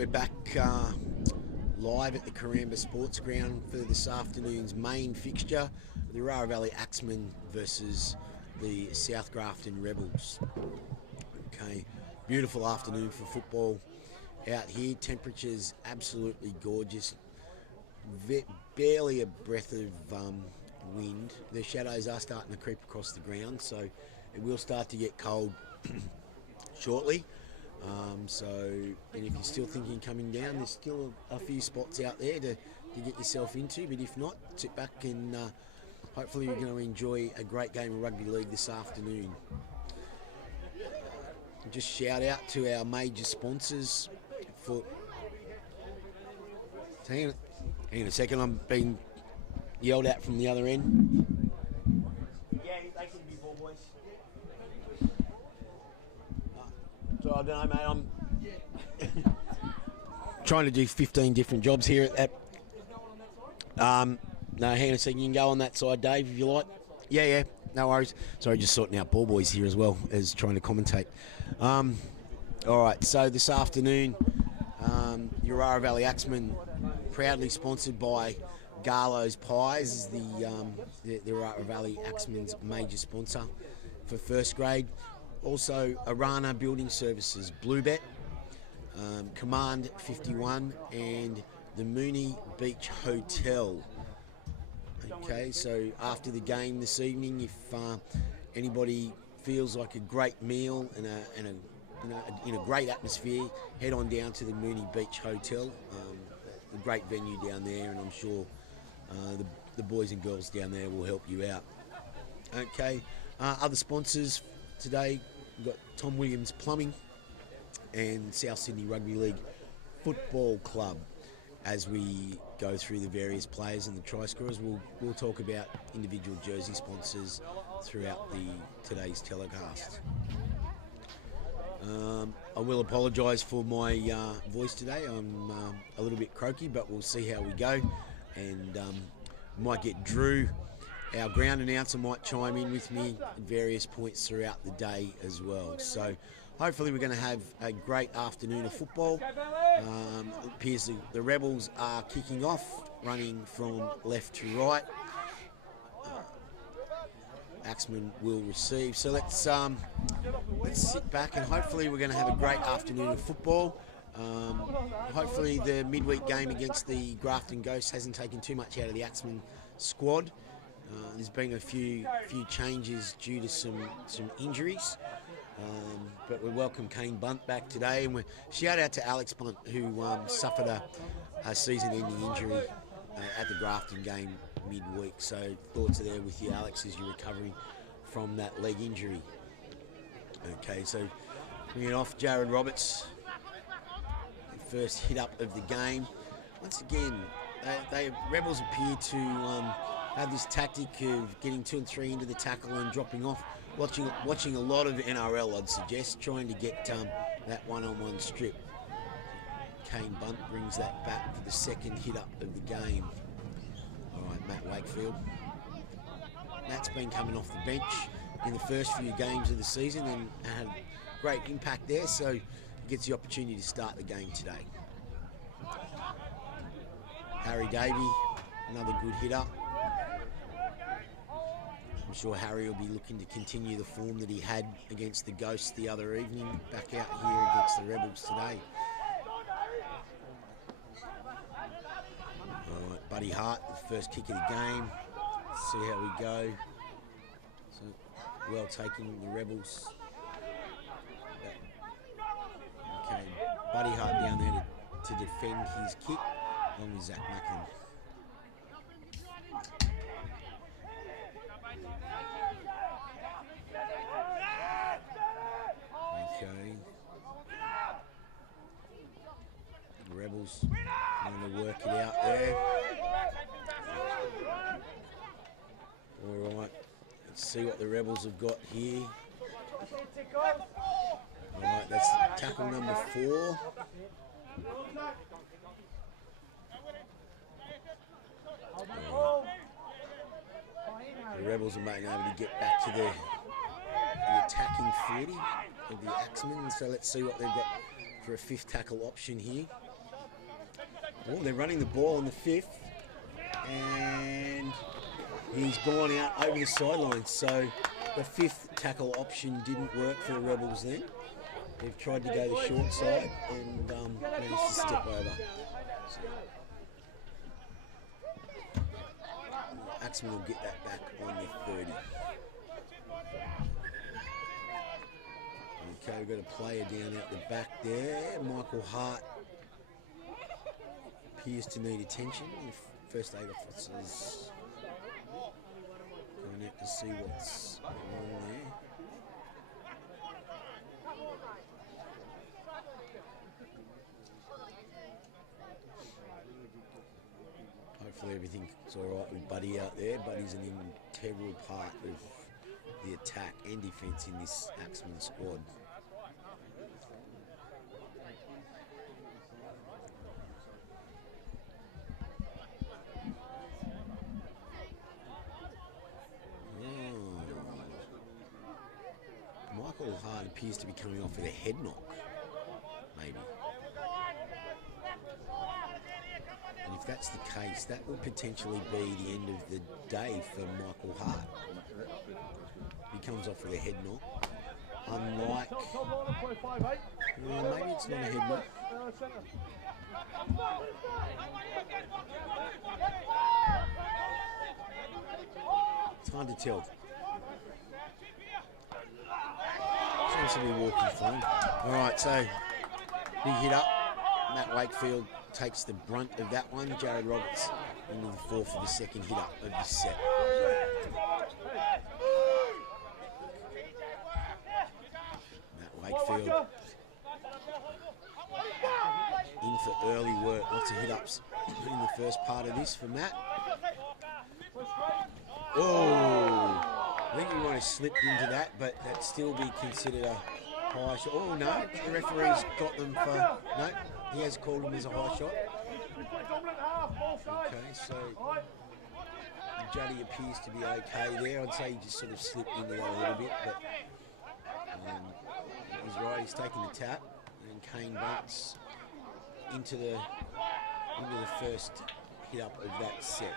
we're back live at the Karamba Sports Ground for this afternoon's main fixture, the Orara Valley Axemen versus the South Grafton Rebels. Okay, beautiful afternoon for football out here. Temperatures absolutely gorgeous. Barely a breath of wind. The shadows are starting to creep across the ground, so it will start to get cold shortly. And if you're still thinking coming down, there's still a few spots out there to get yourself into, but if not, sit back and hopefully you're going to enjoy a great game of rugby league this afternoon. Just shout out to our major sponsors for... Hang on a second, I'm being yelled at from the other end. Yeah, they can be ball boys. So I don't know, mate, I'm trying to do 15 different jobs here at no, hang on a second, you can go on that side, Dave, if you like. Yeah, no worries. Sorry, just sorting out ball boys here as well as trying to commentate. Alright, so this afternoon, Orara Valley Axemen, proudly sponsored by Garlo's Pies, is the Orara Valley Axemen's major sponsor for first grade. Also, Arana Building Services, Bluebet, Command 51, and the Mooney Beach Hotel. Okay, so after the game this evening, if anybody feels like a great meal and in a great atmosphere, head on down to the Mooney Beach Hotel. A great venue down there, and I'm sure the boys and girls down there will help you out. Okay, other sponsors today, we've got Tom Williams Plumbing and South Sydney Rugby League Football Club. As we go through the various players and the try scorers, we'll talk about individual jersey sponsors throughout today's telecast. I will apologise for my voice today. I'm a little bit croaky, but we'll see how we go, and might get Drew, our ground announcer, might chime in with me at various points throughout the day as well. So hopefully we're going to have a great afternoon of football. It appears the Rebels are kicking off, running from left to right. Axemen will receive. So let's sit back, and hopefully we're going to have a great afternoon of football. Hopefully the midweek game against the Grafton Ghosts hasn't taken too much out of the Axemen squad. There's been a few changes due to some injuries, but we welcome Kane Bunt back today, and we shout out to Alex Bunt, who suffered a season-ending injury at the Grafton game midweek. So thoughts are there with you, Alex, as you're recovering from that leg injury. Okay, so bringing off Jared Roberts, the first hit up of the game. Once again, they Rebels appear to have this tactic of getting 2 and 3 into the tackle and dropping off. Watching a lot of NRL, I'd suggest, trying to get that one-on-one strip. Kane Bunt brings that back for the second hit up of the game. All right, Matt Wakefield. Matt's been coming off the bench in the first few games of the season and had great impact there, so he gets the opportunity to start the game today. Harry Davey, another good hitter. I'm sure Harry will be looking to continue the form that he had against the Ghosts the other evening, back out here against the Rebels today. All right, Buddy Hart, the first kick of the game. Let's see how we go. So, well taken, the Rebels. Okay, Buddy Hart down there to defend his kick, along with Zach Macklin. Okay. The Rebels going to work it out there. All right. Let's see what the Rebels have got here. All right, that's tackle number 4. The Rebels are being able to get back to the attacking 40 of the Axemen. So let's see what they've got for a 5th tackle option here. Oh, they're running the ball on the 5th, and he's gone out over the sideline. So the 5th tackle option didn't work for the Rebels then. They've tried to go the short side and managed to step over. So Axemen will get that back on the 30. Okay, we've got a player down out the back there. Michael Hart appears to need attention. The first aid officers going out to see what's going on there. Hopefully everything's all right with Buddy out there. Buddy's an integral part of the attack and defence in this Axemen squad. Michael Hart appears to be coming off with a head knock, maybe. And if that's the case, that will potentially be the end of the day for Michael Hart. He comes off with a head knock. Unlike... maybe it's not a head knock. It's hard to tell. Seems to be walking fine. Alright, so big hit up. Matt Wakefield takes the brunt of that one. Jared Roberts into the 4 for the second hit up of the set. Matt Wakefield in for early work. Lots of hit ups in the first part of this for Matt. Oh! I think he might have slipped into that, but that'd still be considered a high shot. Oh no, the referee's got them for... No, he has called him as a high shot. Okay, so Juddy appears to be okay there. I'd say he just sort of slipped into that a little bit, but he's right, he's taking the tap, and Kane Bunce into the first hit up of that set.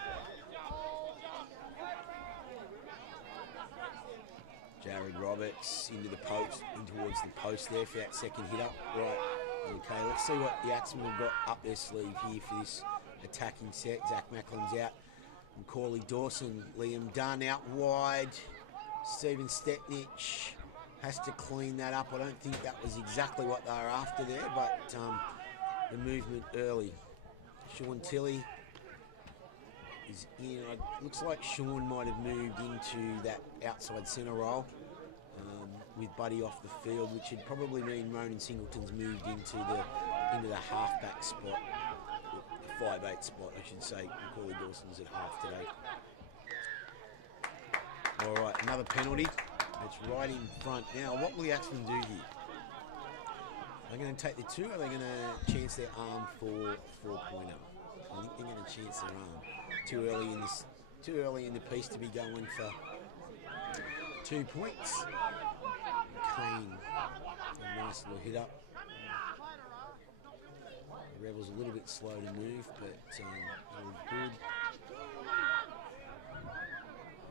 Jared Roberts into the post, in towards the post there for that second hit up. Right, okay, let's see what the Axemen have got up their sleeve here for this attacking set. Zach Macklin's out. Macaulay Dawson, Liam Dunn out wide. Stephen Stepnich has to clean that up. I don't think that was exactly what they were after there, but the movement early. Sean Tilley is in. It looks like Sean might have moved into that outside centre role with Buddy off the field, which would probably mean Ronan Singleton's moved into the half-back spot, the 5'8" spot, I should say. Macaulay Dawson's at half today. All right, another penalty. It's right in front. Now, what will the Axemen do here? Are they going to take the 2, or are they going to chance their arm for a 4-pointer? I think they're going to chance their arm. Too early in the piece to be going for 2 points. Kane, a nice little hit up. The Rebels a little bit slow to move, but they were good.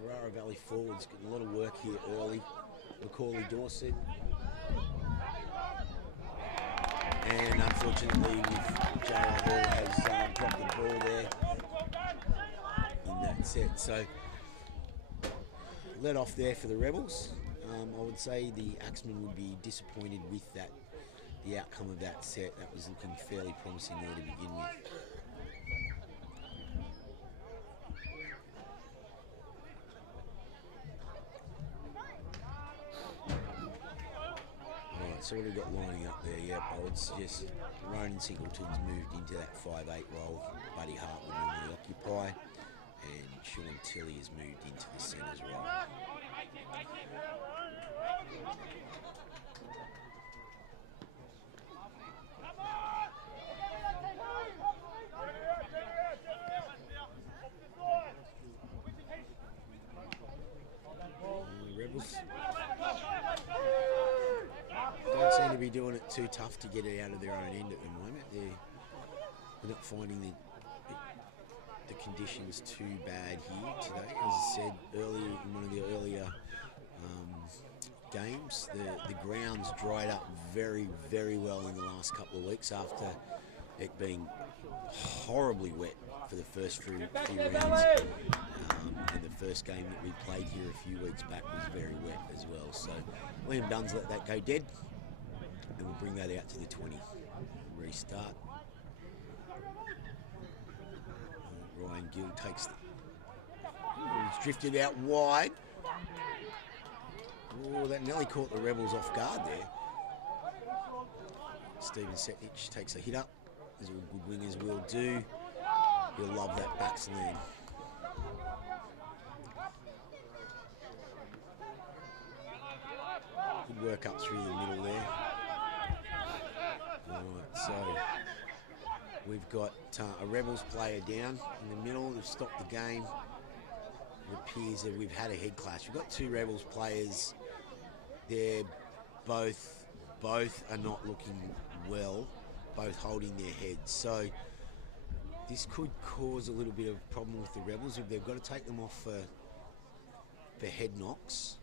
Orara Valley forwards getting a lot of work here early. Macaulay Dawson. And unfortunately, Jared Hall has dropped the ball there in that set. So, let off there for the Rebels. I would say the Axemen would be disappointed with that, the outcome of that set. That was looking fairly promising there to begin with. Alright, so what have we got lining up there? Yep, I would suggest Ronan Singleton's moved into that 5'8" role. Buddy Hart would normally occupy. And Sean Tilley has moved into the centres role. The Rebels don't seem to be doing it too tough to get it out of their own end at the moment. They're we're not finding the conditions too bad here today. As I said earlier in one of the earlier games, the ground's dried up very, very well in the last couple of weeks after it being horribly wet for the first few rounds. And the first game that we played here a few weeks back was very wet as well. So Liam Dunn's let that go dead, and we'll bring that out to the 20. Restart. Ryan Gill takes it's drifted out wide. Oh, that nearly caught the Rebels off guard there. Stephen Setnich takes a hit up, as all good wingers will do. You'll love that back slam. Good work up through the middle there. Alright, so we've got a Rebels player down in the middle. They've stopped the game. It appears that we've had a head clash. We've got two Rebels players. They're both are not looking well, both holding their heads. So this could cause a little bit of problem with the Rebels if they've got to take them off for head knocks.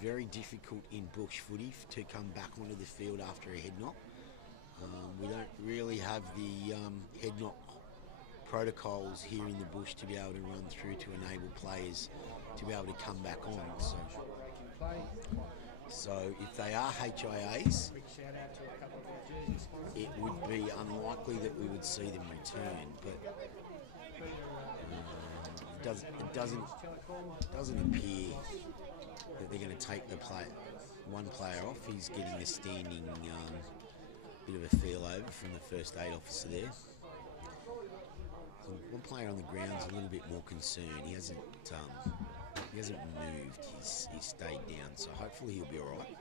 Very difficult in bush footy to come back onto the field after a head knock. We don't really have the head knock protocols here in the bush to be able to run through to enable players to be able to come back on. So if they are HIAs, it would be unlikely that we would see them return. But it doesn't appear that they're going to take one player off. He's getting a standing bit of a feel over from the first aid officer there. So one player on the ground's a little bit more concerned. He hasn't moved. He's stayed down. So hopefully he'll be all right.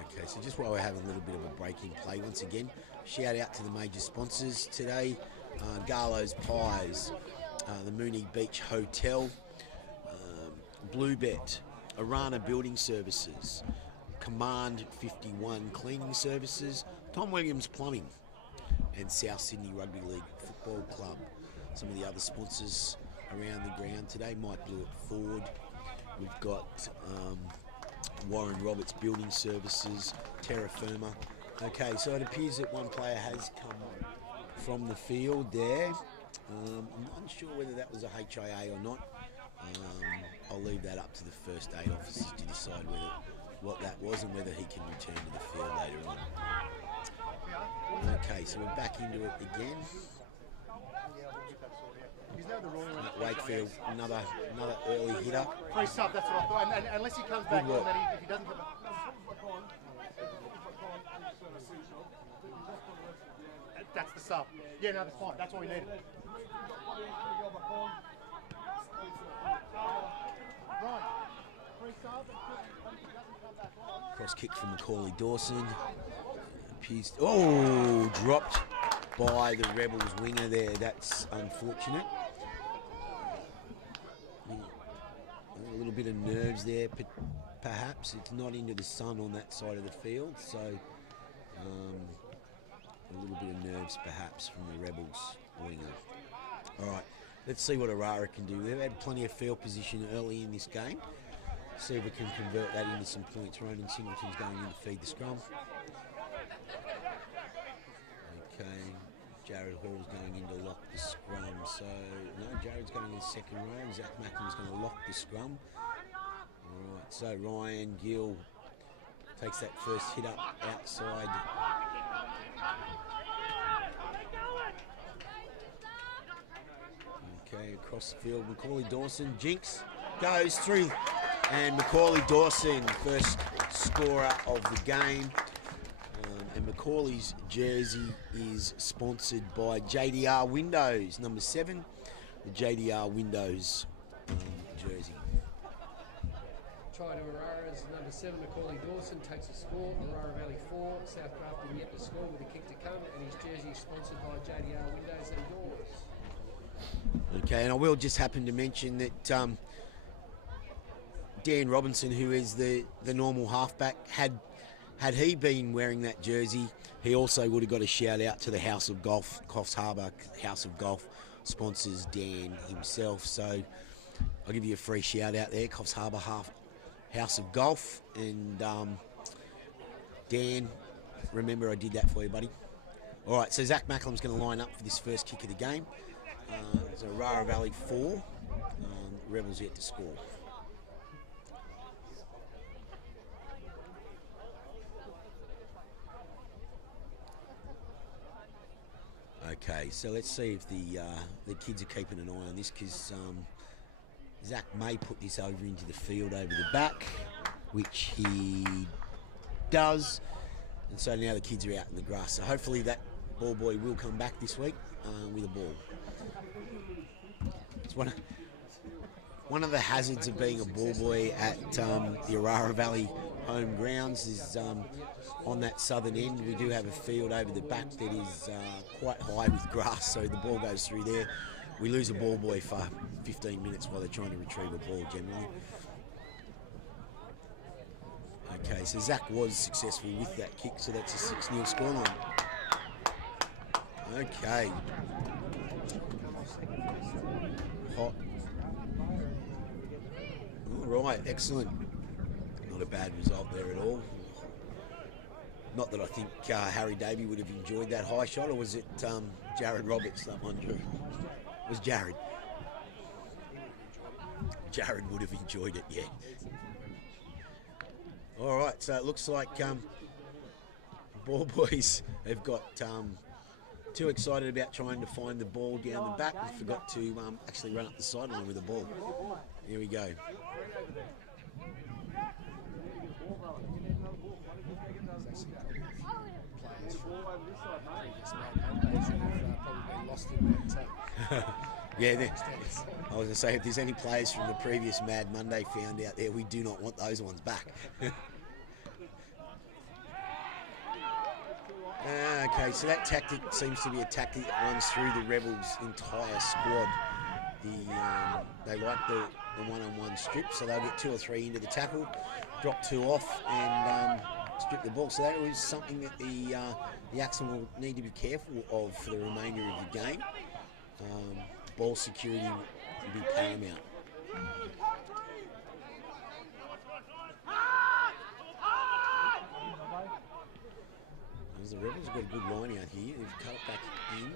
Okay, so just while we're having a little bit of a break in play, once again, shout out to the major sponsors today. Garlo's Pies, the Mooney Beach Hotel, Bluebet, Orara Building Services, Command 51 Cleaning Services, Tom Williams Plumbing, and South Sydney Rugby League Football Club. Some of the other sponsors around the ground today, Mike Blewett Ford. We've got Warren Roberts Building Services, Terra Firma. Okay, so it appears that one player has come from the field there. I'm unsure whether that was a HIA or not. I'll leave that up to the first aid officers to decide what that was and whether he can return to the field later on. Okay, so we're back into it again. Wakefield, another early hitter. Free sub, that's what I thought. And unless he comes back on, that if he doesn't come back. That's the sub. Yeah, no, that's fine. That's all we needed. Right. Free sub. Cross kick from Macaulay Dawson. Dropped by the Rebels winger there. That's unfortunate. A little bit of nerves there, perhaps. It's not into the sun on that side of the field, so a little bit of nerves perhaps from the Rebels winger. All right, let's see what Orara can do. They've had plenty of field position early in this game. See if we can convert that into some points. Ronan Singleton's going in to feed the scrum. Okay, Jared Hall's going in to lock the scrum. So, no, Jared's going in the second row. Zach Mackham's going to lock the scrum. All right, so Ryan Gill takes that first hit up outside. Okay, across the field, Macaulay Dawson. Jinx goes through. And Macaulay Dawson, first scorer of the game. And Macaulay's jersey is sponsored by JDR Windows, number 7, the JDR Windows jersey. Try to Orara's number 7, Macaulay Dawson, takes a score. Orara Valley 4, South Grafton yet to score with a kick to come, and his jersey is sponsored by JDR Windows and Doors. Okay, and I will just happen to mention that Dan Robinson, who is the normal halfback, had he been wearing that jersey, he also would have got a shout out to the House of Golf, Coffs Harbour House of Golf sponsors Dan himself. So I'll give you a free shout out there, Coffs Harbour House of Golf, and Dan, remember I did that for you, buddy. All right, so Zach Macklum's going to line up for this first kick of the game. It's Orara Valley 4, Rebels yet to score. Okay, so let's see if the kids are keeping an eye on this, because Zach may put this over into the field over the back, which he does, and so now the kids are out in the grass. So hopefully that ball boy will come back this week with a ball. It's one of the hazards of being a ball boy at the Orara Valley home grounds is on that southern end we do have a field over the back that is quite high with grass, so the ball goes through there. We lose a ball boy for 15 minutes while they're trying to retrieve a ball generally. Okay, so Zach was successful with that kick, so that's a 6-0 scoreline. Okay. Hot. All right, excellent. Not a bad result there at all. Not that I think Harry Davey would have enjoyed that high shot, or was it Jared Roberts, that one, Drew? It was Jared. Jared would have enjoyed it, yeah. All right, so it looks like ball boys have got too excited about trying to find the ball down the back and forgot to actually run up the sideline with the ball. Here we go. Yeah, I was going to say, if there's any players from the previous Mad Monday found out there, we do not want those ones back. Okay, so that tactic seems to be a tactic that runs through the Rebels' entire squad. They like the one-on-one strip, so they'll get 2 or 3 into the tackle, drop 2 off, and strip the ball. So that was something that the Axemen will need to be careful of for the remainder of the game. Ball security will be paramount. As the Rebels have got a good line out here. They've cut it back in.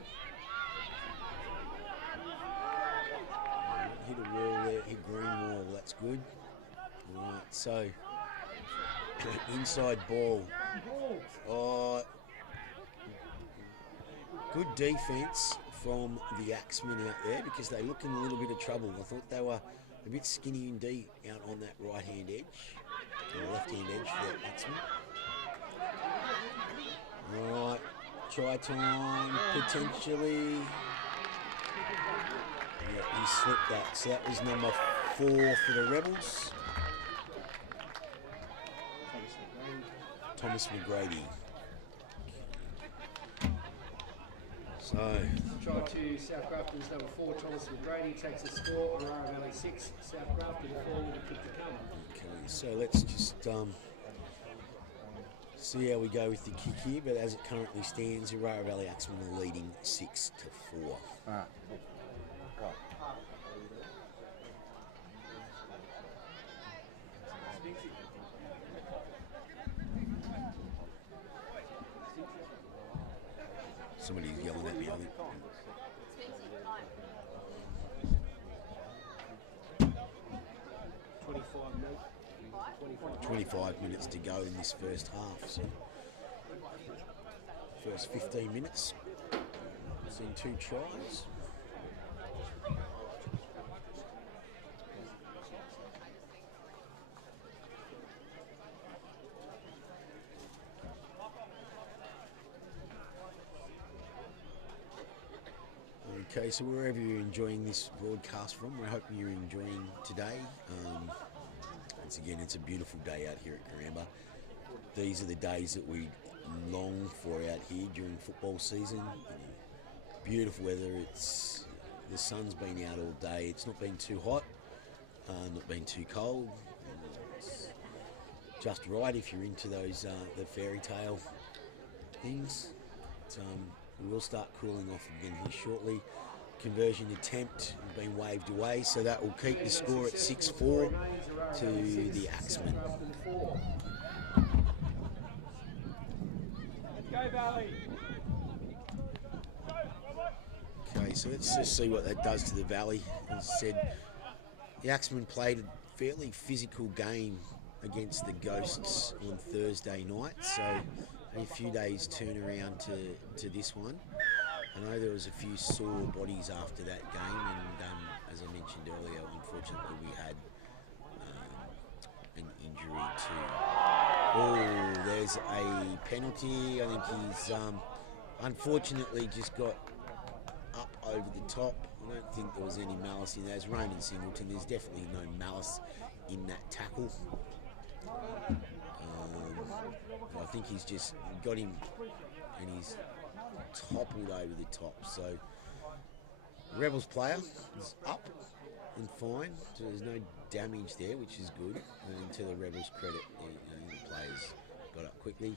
Hit a wall there, hit green wall, that's good. Right, so inside ball. Oh, good defence from the Axemen out there, because they look in a little bit of trouble. I thought they were a bit skinny indeed out on that right-hand edge, or left-hand edge for the Axemen. Right, try time, potentially. Yeah, he slipped that. So that was number 4 for the Rebels. Thomas McGrady. So. Try to South Grafton's number 4, Thomas McGrady takes the score. Orara Valley 6, South Grafton 4 with a kick to come. Okay, so let's just see how we go with the kick here, but as it currently stands, Orara Valley Axemen are leading 6-4. Right. Somebody's yelling at me, I think. 25 minutes to go in this first half, so first 15 minutes, seen 2 tries. Okay, so wherever you're enjoying this broadcast from, we're hoping you're enjoying today. Once again, it's a beautiful day out here at Karamba. These are the days that we long for out here during football season. Beautiful weather, it's the sun's been out all day. It's not been too hot, not been too cold. It's just right if you're into those the fairy tale things. We will start cooling off again here shortly. Conversion attempt has been waved away, so that will keep the score at 6-4 to the Axemen. Okay, so let's just see what that does to the Valley. As I said, the Axemen played a fairly physical game against the Ghosts on Thursday night, so a few days turnaround to this one. I know there was a few sore bodies after that game, and as I mentioned earlier, unfortunately we had an injury too. Oh, there's a penalty. I think he's unfortunately just got up over the top. I don't think there was any malice in that. As Ronan Singleton, there's definitely no malice in that tackle. I think he's just got him and he's toppled over the top. So the Rebels player is up and fine. So there's no damage there, which is good. And to the Rebels' credit, the players got up quickly.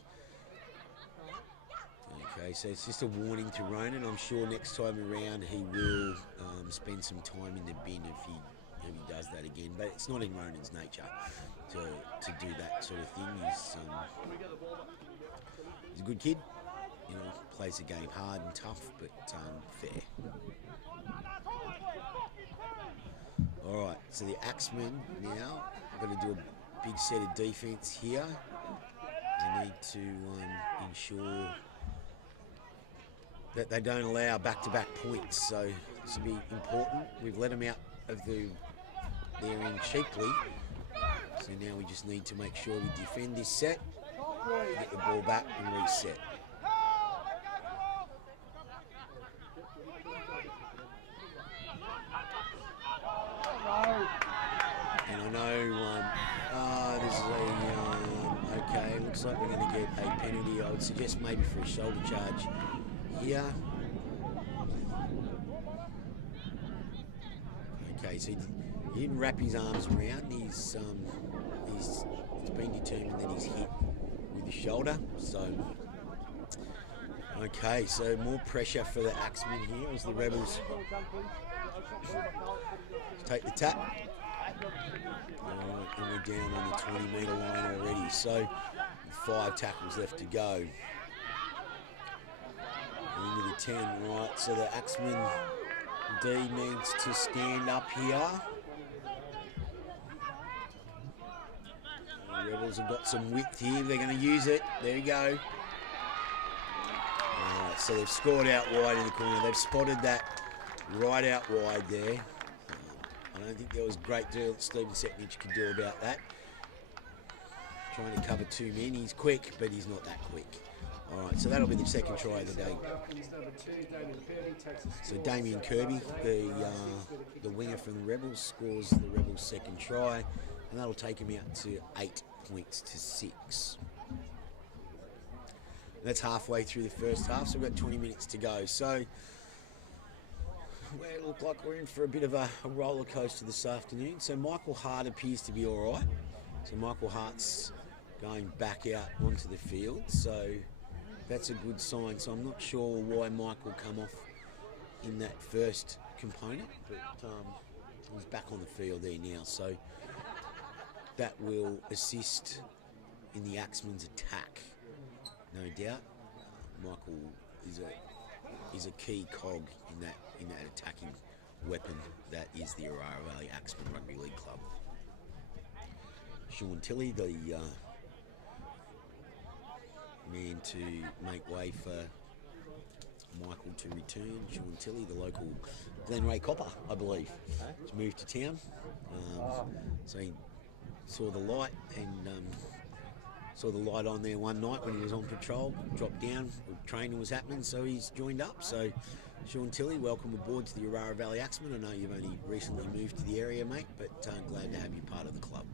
Okay, so it's just a warning to Ronan. I'm sure next time around he will spend some time in the bin if he does that again. But it's not in Ronan's nature to do that sort of thing. He's a good kid. Plays the game hard and tough, but fair. All right, so the Axemen now are going to do a big set of defence here. They need to ensure that they don't allow back-to-back points, so this will be important. We've let them out of their end cheaply, so now we just need to make sure we defend this set, get the ball back and reset. And I know this is okay, looks like we're going to get a penalty. I would suggest maybe for a shoulder charge here. Okay, so he didn't wrap his arms around. It's been determined that he's hit with the shoulder. So, okay, so more pressure for the Axemen here as the Rebels take the tap. Alright, and we're down on the 20-metre line already, so 5 tackles left to go. Into the 10, right, so the Axemen D needs to stand up here. The Rebels have got some width here, they're going to use it. There you go. Alright, so they've scored out wide in the corner. They've spotted that right out wide there. I don't think there was a great deal that Stephen Setnich could do about that. Trying to cover 2 men. He's quick, but he's not that quick. All right, so that'll be the second try of the day. So Damien Kirby, the winger from the Rebels, scores the Rebels' second try, and that'll take him out to 8 points to 6. That's halfway through the first half, so we've got 20 minutes to go. So we look like we're in for a bit of a roller coaster this afternoon. So Michael Hart appears to be all right. So Michael Hart's going back out onto the field. So that's a good sign. So I'm not sure why Michael come off in that first component, but he's back on the field there now. So that will assist in the Axemen's attack, no doubt. Michael is a key cog in that attacking weapon that is the Orara Valley Axemen Rugby League Club. Sean Tilley, the man to make way for Michael to return. Sean Tilley, the local Glenray Copper, I believe, has moved to town. So he saw the light on there one night when he was on patrol, dropped down, training was happening, so he's joined up. So Sean Tilley, welcome aboard to the Orara Valley Axemen. I know you've only recently moved to the area, mate, but glad to have you part of the club.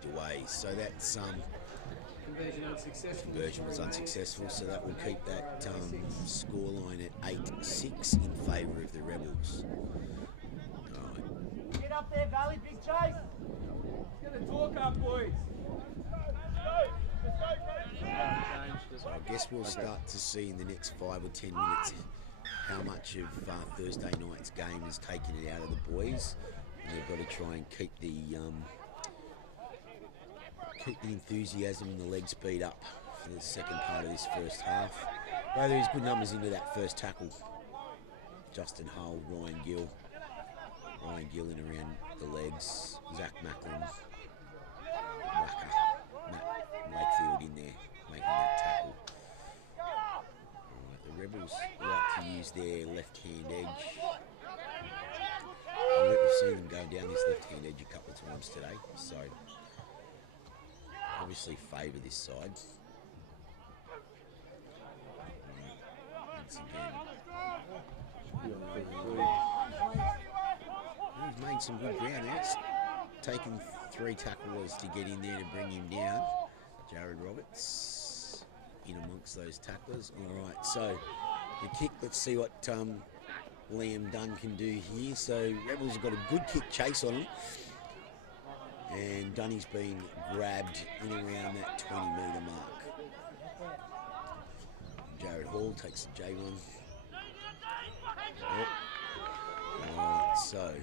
kicked away. So that's Conversion unsuccessful. conversion was unsuccessful, so that will keep that scoreline at 8-6 in favour of the Rebels. Right. Get up there, Valley, big chase. Get the talk up, boys. So I guess we'll start to see in the next 5 or 10 minutes how much of Thursday night's game has taken it out of the boys. And they've got to try and keep the enthusiasm and the leg speed up for the second part of this first half. Though there's good numbers into that first tackle. Justin Hull, Ryan Gill in around the legs, Zach Macklin, Wacker, Matt Wakefield in there making that tackle. Right, the Rebels like to use their left-hand edge. We've seen them go down this left-hand edge a couple of times today, so obviously favour this side. Once again, he's made some good ground there. It's taken 3 tacklers to get in there to bring him down. Jared Roberts in amongst those tacklers. All right, so the kick, let's see what Liam Dunn can do here. So Rebels have got a good kick chase on him. And Dunny's been grabbed in around that 20-metre mark. Jared Hall takes the J1. Alright, so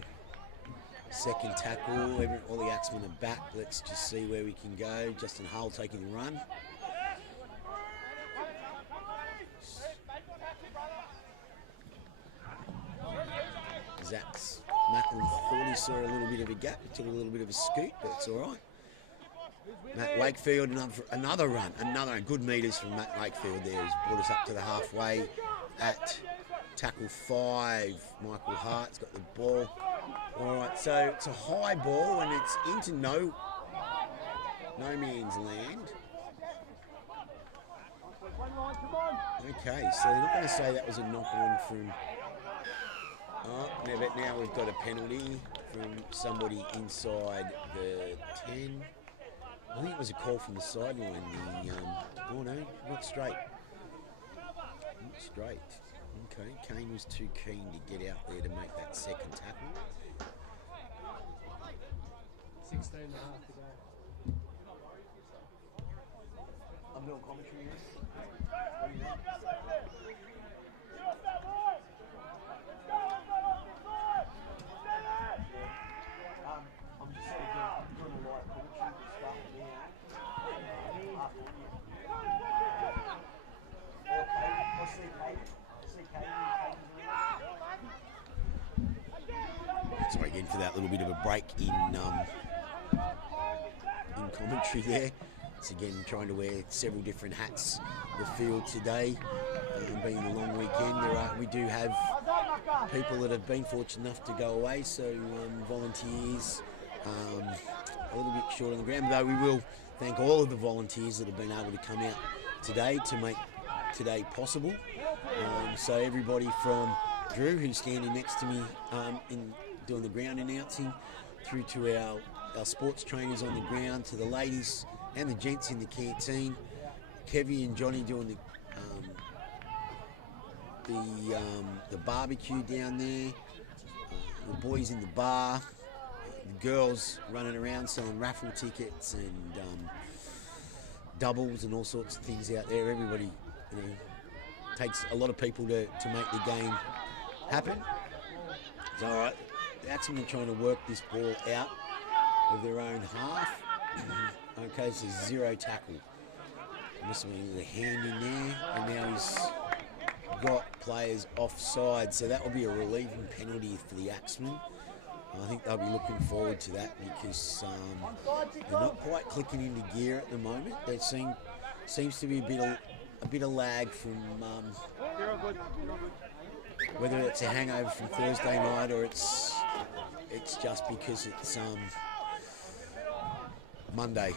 second tackle, all the Axemen are back. Let's just see where we can go. Justin Hull taking the run. Zach's Macklin thought he saw a little bit of a gap. He took a little bit of a scoot, but it's all right. Matt Wakefield, another run. Another good metres from Matt Wakefield there. He's brought us up to the halfway at tackle 5. Michael Hart's got the ball. All right, so it's a high ball and it's into no man's land. Okay, so they're not going to say that was a knock on from... Oh, but now we've got a penalty from somebody inside the 10. I think it was a call from the sideline. Oh no, not straight. Not straight. Okay, Kane was too keen to get out there to make that second tackle. 16 and a half to go. I'm doing commentary here. I'm just sort of doing the right commentary stuff now. Sorry again for that little bit of a break in commentary there. It's again trying to wear several different hats the field today. Being a long weekend, we do have people that have been fortunate enough to go away, so volunteers a little bit short on the ground, though we will thank all of the volunteers that have been able to come out today to make today possible. So everybody from Drew, who's standing next to me in doing the ground announcing, through to our sports trainers on the ground, to the ladies and the gents in the canteen, Kevy and Johnny doing the barbecue down there, the boys in the bar, the girls running around selling raffle tickets and doubles and all sorts of things out there. Everybody, takes a lot of people to make the game happen. It's all right. The Axemen are trying to work this ball out of their own half. Okay, so 0 tackle. Must have been a hand in there, and now he's got players offside, so that will be a relieving penalty for the Axemen. I think they'll be looking forward to that because they're not quite clicking into gear at the moment. There seems to be a bit of lag from whether it's a hangover from Thursday night or it's just because it's Monday,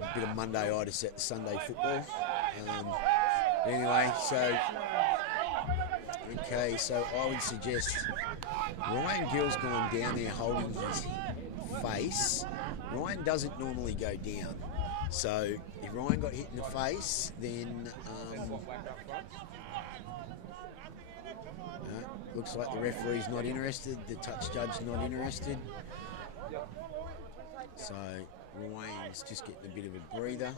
a bit of Monday-itis at Sunday football. Anyway, so I would suggest Ryan Gill's gone down there holding his face Ryan doesn't normally go down. So if Ryan got hit in the face, then looks like the referee's not interested, the touch judge's not interested. So Ryan's just getting a bit of a breather.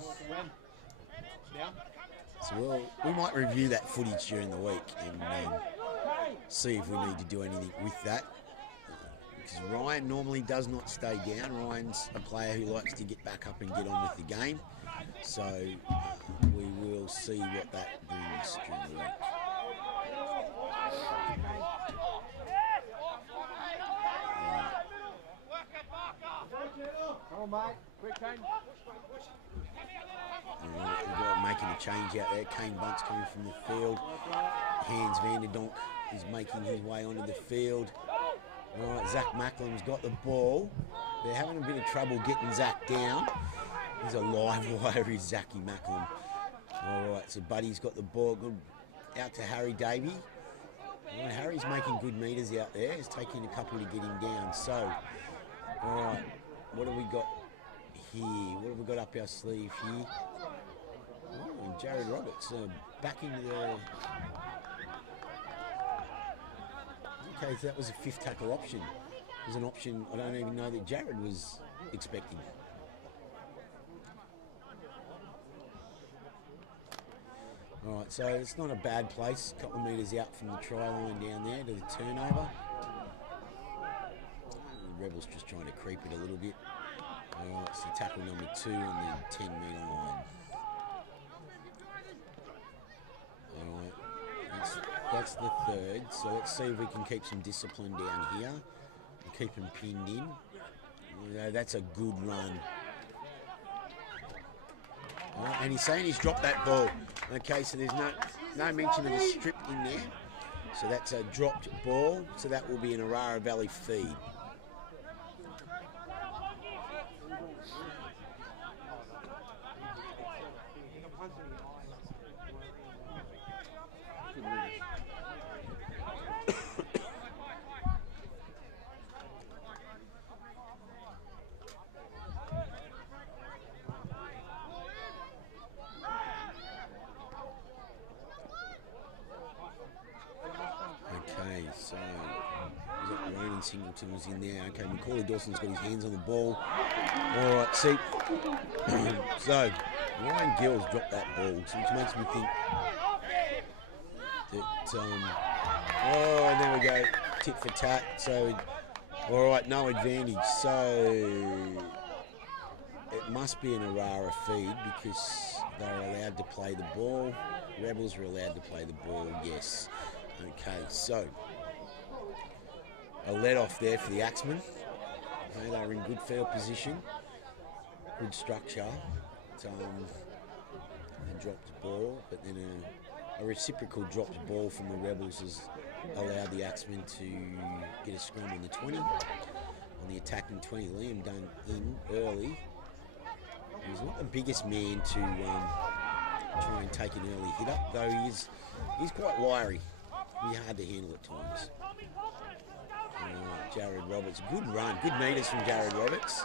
So we might review that footage during the week and see if we need to do anything with that. Because Ryan normally does not stay down. Ryan's a player who likes to get back up and get on with the game. So we will see what that brings during the week. Come on, mate. Quick, Kane. We've got making a change out there. Kane Bunt's coming from the field. Hans Vanderdonk is making his way onto the field. All right, Zach Macklem's got the ball. They're having a bit of trouble getting Zach down. He's a live wire, is Zachy Macklem. All right, so Buddy's got the ball. Good out to Harry Davey. All right, Harry's making good meters out there. He's taking a couple to get him down. So, all right, what have we got here? What have we got up our sleeve here? Oh, and Jared Roberts back into the... Okay, so that was a fifth tackle option. It was an option I don't even know that Jared was expecting. All right, so it's not a bad place. A couple of metres out from the try line down there to the turnover. The Rebels just trying to creep it a little bit. All right, so tackle number 2 on the 10-metre line. All right. That's the third, so let's see if we can keep some discipline down here and keep them pinned in. That's a good run. And he's saying he's dropped that ball. Okay, so there's no mention of a strip in there. So that's a dropped ball, so that will be an Orara Valley feed. Singleton was in there. Okay, Macaulay Dawson's got his hands on the ball. All right, see. So, Ryan Gill's dropped that ball, which makes me think that, oh, and there we go, tit for tat. So, all right, no advantage. So, it must be an Orara feed because they're allowed to play the ball. Rebels are allowed to play the ball, yes. Okay, so, a let off there for the Axemen. Okay, they were in good field position, good structure. They dropped the ball, but then a reciprocal dropped ball from the Rebels has allowed the Axemen to get a scrum on the 20. On the attacking 20, Liam Dunn in early. He's not the biggest man to try and take an early hit up, though he's quite wiry. Be hard to handle at times. Jared Roberts, good run, good meters from Jared Roberts.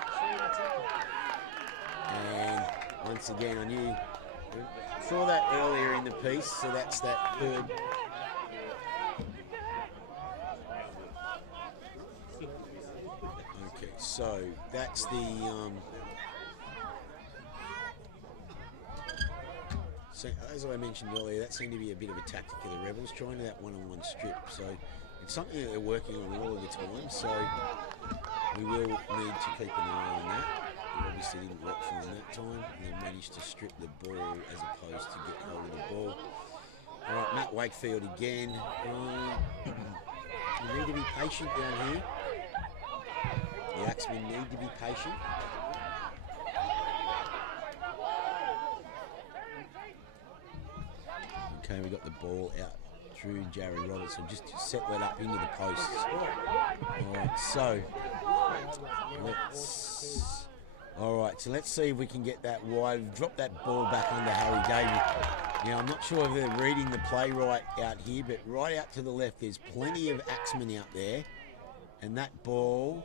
And once again, I saw that earlier in the piece, so that's that third. Okay, so that's the so as I mentioned earlier, that seemed to be a bit of a tactic of the Rebels, trying to that one-on-one strip. So it's something that they're working on all of the time, so we will need to keep an eye on that. It obviously didn't work for them that time, and they managed to strip the ball as opposed to get hold of the ball. All right, Matt Wakefield again. You need to be patient down here. The Axemen need to be patient. Okay, we got the ball out through Jared Roberts, so just settle it up into the posts. Alright, so let's see if we can get that wide. Drop that ball back under Harry Davey. Now, I'm not sure if they're reading the play right out here, but right out to the left, there's plenty of Axemen out there, and that ball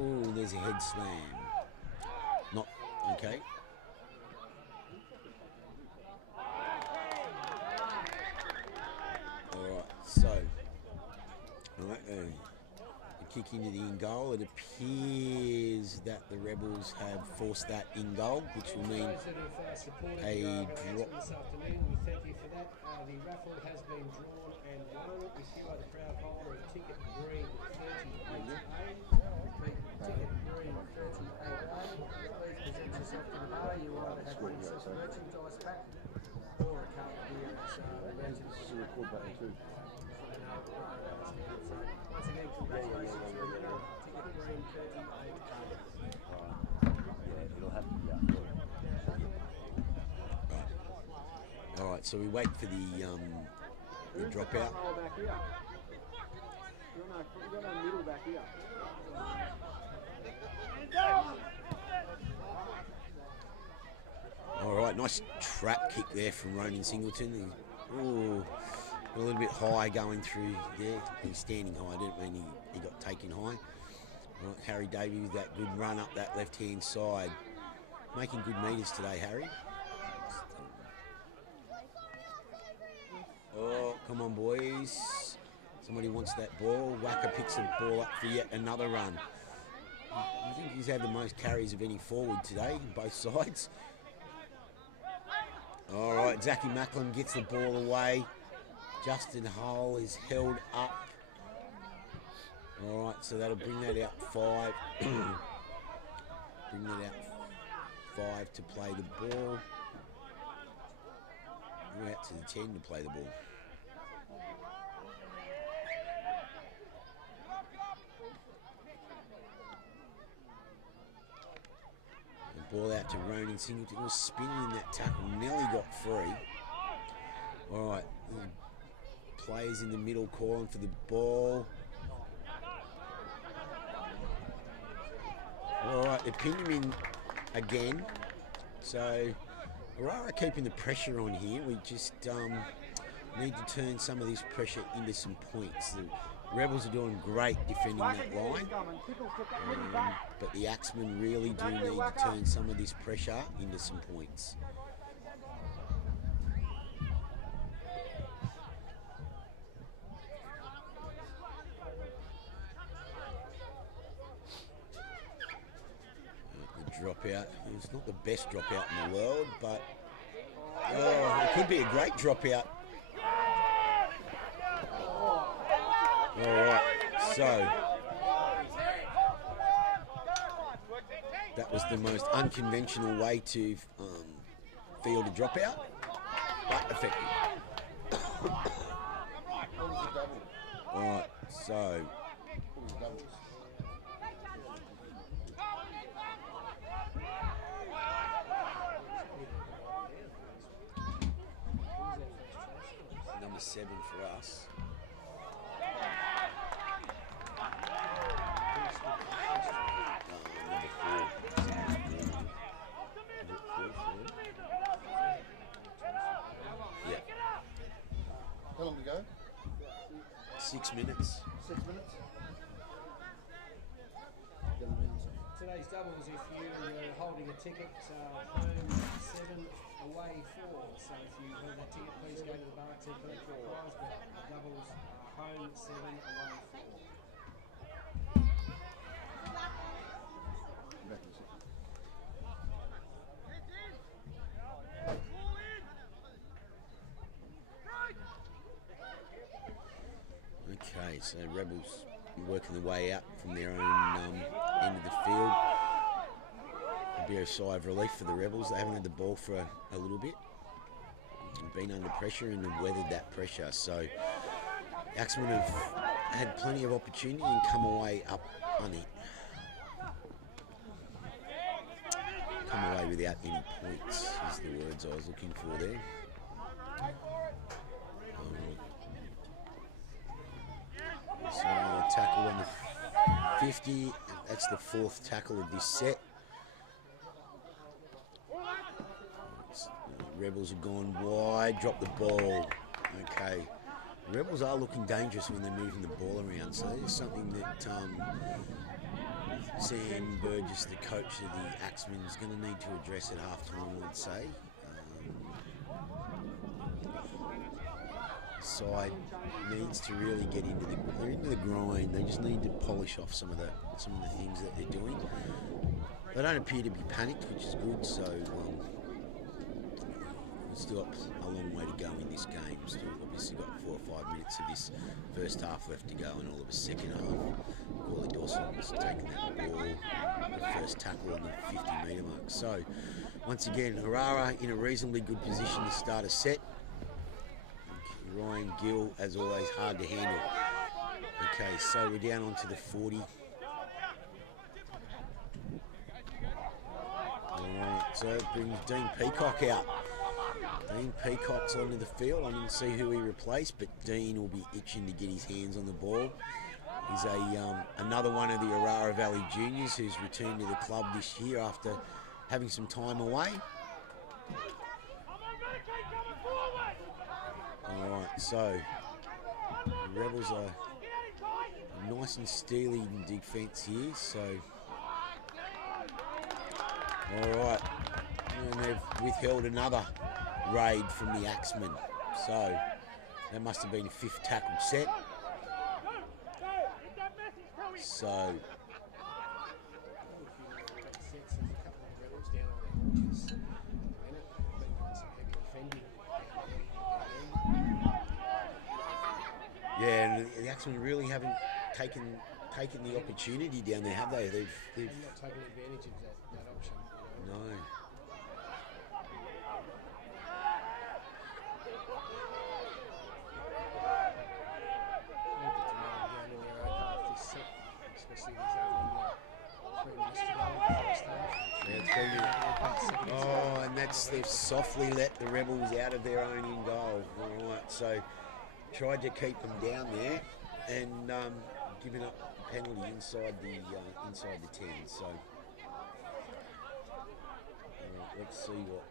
Oh, there's a head slam. Not okay. All right, so the kick into the in goal. It appears that the Rebels have forced that in goal, which will mean a drop. This afternoon, we thank you for that. The raffle has been drawn and won. If you are the proud holder of ticket green 38A, repeat, ticket green 38A, please present yourself to the bar. You either have one set of merchandise pack or a cup of beer. So record button too. Once again, congratulations to the winner. Ticket green 38A. Yeah, it'll have to be out. All right, so we wait for the dropout. Back here. You're in the middle back here. All right, nice trap kick there from Ronan Singleton. Ooh, a little bit high going through there. He's standing high. I didn't mean he got taken high. All right, Harry Davey with that good run up that left-hand side. Making good meters today, Harry. Oh, come on, boys. Somebody wants that ball. Wacker picks the ball up for yet another run. I think he's had the most carries of any forward today, both sides. All right, Zachy Macklin gets the ball away. Justin Hull is held up. All right, so that'll bring that out 5. Bring that out 5 to play the ball. We're out to the 10 to play the ball. The ball out to Ronan Singleton. Was spinning in that tackle. Nearly got free. All right. Players in the middle calling for the ball. All right. They pinned him in again. So Orara keeping the pressure on here. We just need to turn some of this pressure into some points. The Rebels are doing great defending that line, but the Axemen really do need to turn some of this pressure into some points. The dropout, it's not the best dropout in the world, but it could be a great dropout. All right, so that was the most unconventional way to field a dropout, but effective. All right, so number 7 for us. How long to go? 6 minutes. 6 minutes? Today's doubles, if you're holding a ticket, home 7, away 4. So if you hold that ticket, please go to the bar to collect your prize. But doubles, home 7, away 4. Okay, so Rebels working their way out from their own end of the field. It'll be a sigh of relief for the Rebels. They haven't had the ball for a little bit. Been under pressure and have weathered that pressure. So Axemen have had plenty of opportunity and come away up on it. Come away without any points is the words I was looking for there. So tackle on the 50. That's the 4th tackle of this set. Rebels have gone wide, dropped the ball. Okay. Rebels are looking dangerous when they're moving the ball around, so there's something that Sam Burgess, the coach of the Axemen, is going to need to address at half-time, I'd say. Side needs to really get they're into the grind. They just need to polish off some of the things that they're doing. They don't appear to be panicked, which is good. So we've still got a long way to go in this game. Still obviously got 4 or 5 minutes of this first half left to go, and all of a second half. Corley Dawson was taking that ball, the first tackle on the 50-metre mark. So once again, Orara in a reasonably good position to start a set. Ryan Gill, as always, hard to handle. Okay, so we're down onto the 40. Alright, so it brings Dean Peacock out. Dean Peacock's onto the field. I didn't see who he replaced, but Dean will be itching to get his hands on the ball. He's another one of the Orara Valley Juniors who's returned to the club this year after having some time away. Alright, so the Rebels are nice and steely in defence here, so alright, and they've withheld another raid from the Axemen, so that must have been a 5th tackle set. So yeah, and the Axemen really haven't taken the opportunity down there, have they? They've not taken advantage of that option. No. Oh, and they've softly let the Rebels out of their own in goal. All right, so tried to keep them down there and giving up a penalty inside the 10. So let's see what.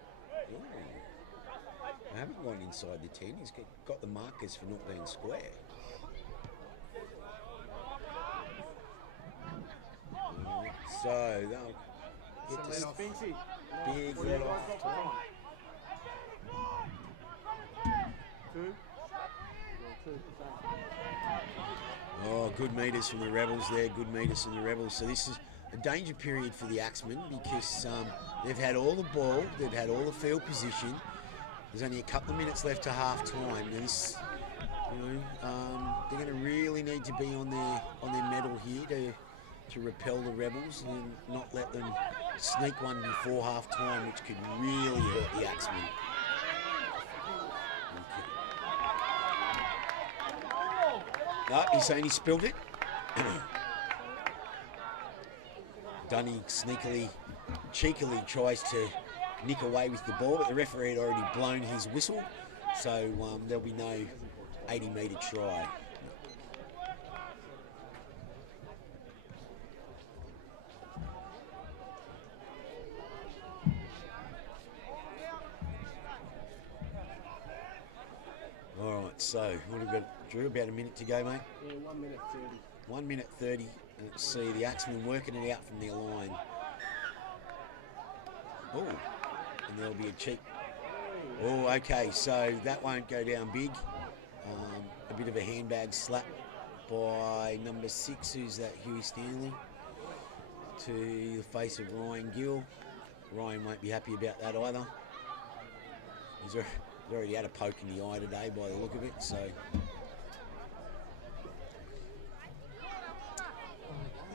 I haven't gone inside the 10. He's got the markers for not being square. So they'll get this big let off. Oh, good meters from the Rebels there. Good meters from the Rebels. So this is a danger period for the Axemen because they've had all the ball, they've had all the field position. There's only a couple of minutes left to half time. Now this, they're going to really need to be on their mettle here to repel the Rebels and not let them sneak one before half time, which could really hurt the Axemen. No, he's saying he spilled it. Dunny cheekily tries to nick away with the ball, but the referee had already blown his whistle, so there'll be no 80-metre try. All right, so what have we got, Drew? About a minute to go, mate? Yeah, 1 minute 30. 1 minute 30. Let's see, the Axemen working it out from their line. Oh, and there'll be a cheek. Oh, okay, so that won't go down big. A bit of a handbag slap by number 6, who's that, Huey Stanley, to the face of Ryan Gill. Ryan won't be happy about that either. He's already had a poke in the eye today by the look of it, so.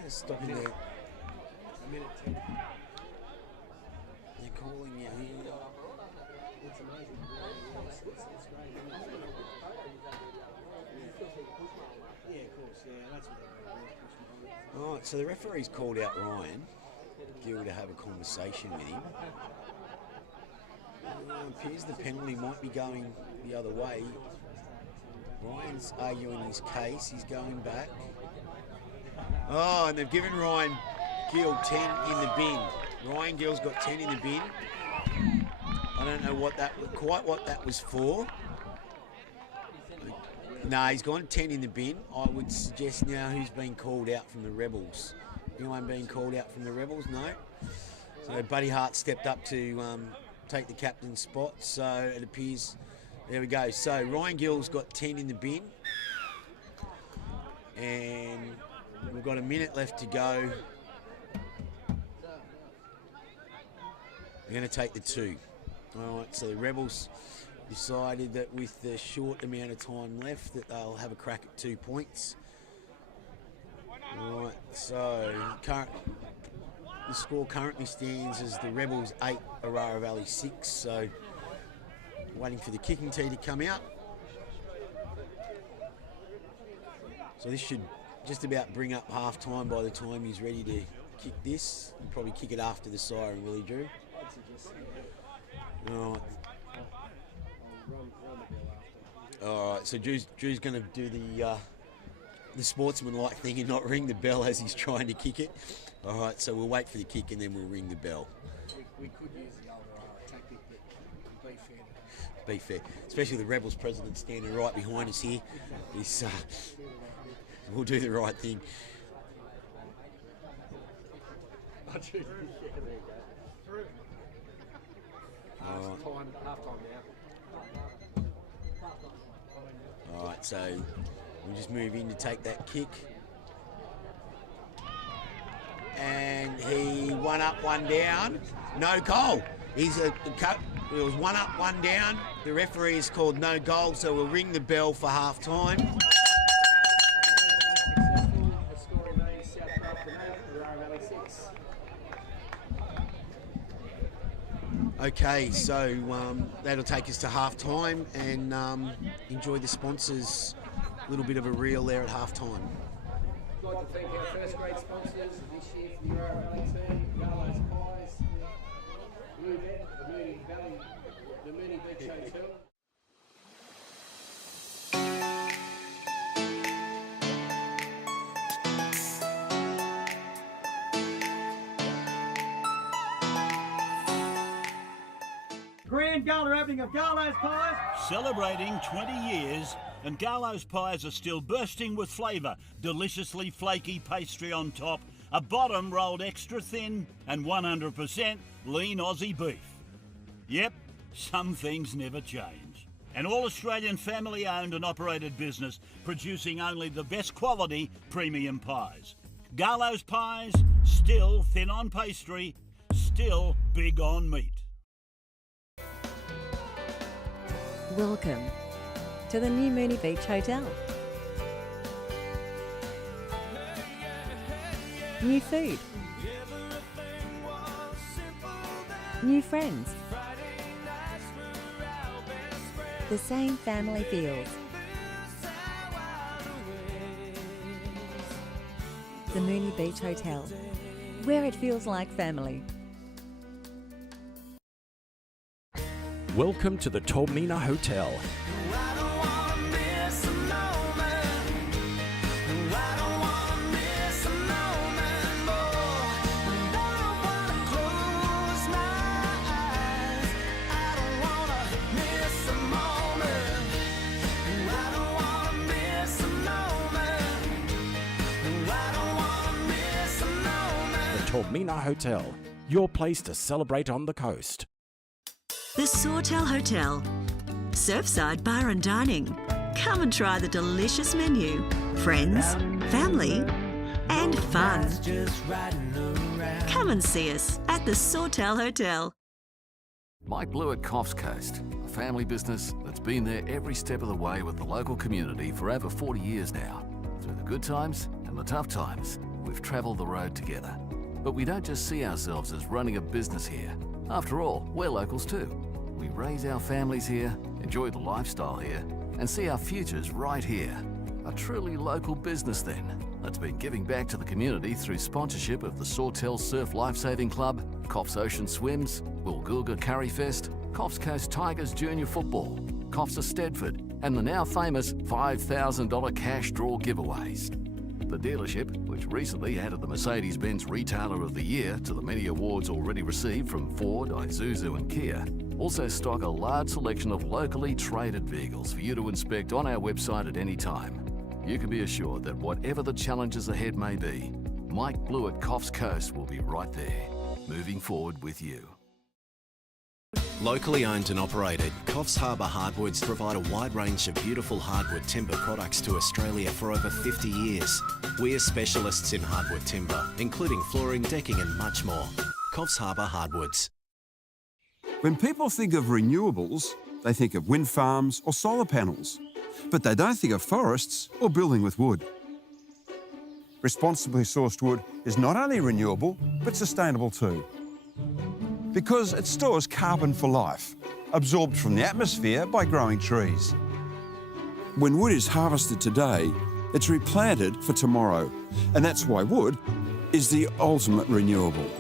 Stopping there. A minute 10. They're calling you here. It's amazing. It's great. Yeah, of course. Yeah, that's what they're doing. All right, so the referee's called out Ryan Gill to have a conversation with him. Appears the penalty might be going the other way. Ryan's arguing his case. He's going back. Oh, and they've given Ryan Gill 10 in the bin. Ryan Gill's got 10 in the bin. I don't know quite what that was for. No, he's gone 10 in the bin. I would suggest now who's been called out from the Rebels. Anyone being called out from the Rebels? No. So Buddy Hart stepped up to take the captain's spot. So it appears, there we go. So Ryan Gill's got 10 in the bin. And we've got a minute left to go. We're going to take the 2. All right, so the Rebels decided that with the short amount of time left that they'll have a crack at 2 points. All right, so the score currently stands as the Rebels 8, Orara Valley 6. So waiting for the kicking tee to come out. So this should just about bring up half time by the time he's ready to kick this. He'll probably kick it after the siren, will he, Drew? All right, so Drew's going to do the sportsman-like thing and not ring the bell as he's trying to kick it. All right, so we'll wait for the kick and then we'll ring the bell. We could use the old tactic, but be fair. Be fair, especially the Rebels president standing right behind us here. He's, we'll do the right thing. Half time now. All right, so we'll just move in to take that kick. And he 1 up, 1 down. No goal. It was 1 up, 1 down. The referee has called no goal, so we'll ring the bell for half time. Okay, so that'll take us to half time and enjoy the sponsors. A little bit of a reel there at half time. I'd like to thank our first grade sponsors this year for the Orara Valley team, Garlo's Pies, Blue Bed, the Mooney Beach Hotel. Grand gala opening of Garlo's Pies. Celebrating 20 years, and Garlo's Pies are still bursting with flavour. Deliciously flaky pastry on top, a bottom rolled extra thin, and 100% lean Aussie beef. Yep, some things never change. An all-Australian family-owned and operated business producing only the best quality premium pies. Garlo's Pies, still thin on pastry, still big on meat. Welcome to the new Mooney Beach Hotel. New food. New friends. The same family feels. The Mooney Beach Hotel, where it feels like family. Welcome to the Tolmina Hotel. The Tolmina Hotel, your place to celebrate on the coast. The Sawtell Hotel. Surfside bar and dining. Come and try the delicious menu. Friends, family, and fun. Come and see us at the Sawtell Hotel. Mike Blue at Coffs Coast, a family business that's been there every step of the way with the local community for over 40 years now. Through the good times and the tough times, we've travelled the road together. But we don't just see ourselves as running a business here. After all, we're locals too. We raise our families here, enjoy the lifestyle here, and see our futures right here. A truly local business then, that's been giving back to the community through sponsorship of the Sawtell Surf Lifesaving Club, Coffs Ocean Swims, Woolgoolga Curry Fest, Coffs Coast Tigers Junior Football, Coffs of Stedford, and the now famous $5,000 cash draw giveaways. The dealership, which recently added the Mercedes-Benz Retailer of the Year to the many awards already received from Ford, Isuzu and Kia, also stock a large selection of locally traded vehicles for you to inspect on our website at any time. You can be assured that whatever the challenges ahead may be, Mike Blewett Coffs Coast will be right there, moving forward with you. Locally owned and operated, Coffs Harbour Hardwoods provide a wide range of beautiful hardwood timber products to Australia for over 50 years. We are specialists in hardwood timber, including flooring, decking and much more. Coffs Harbour Hardwoods. When people think of renewables, they think of wind farms or solar panels, but they don't think of forests or building with wood. Responsibly sourced wood is not only renewable, but sustainable too. Because it stores carbon for life, absorbed from the atmosphere by growing trees. When wood is harvested today, it's replanted for tomorrow, and that's why wood is the ultimate renewable.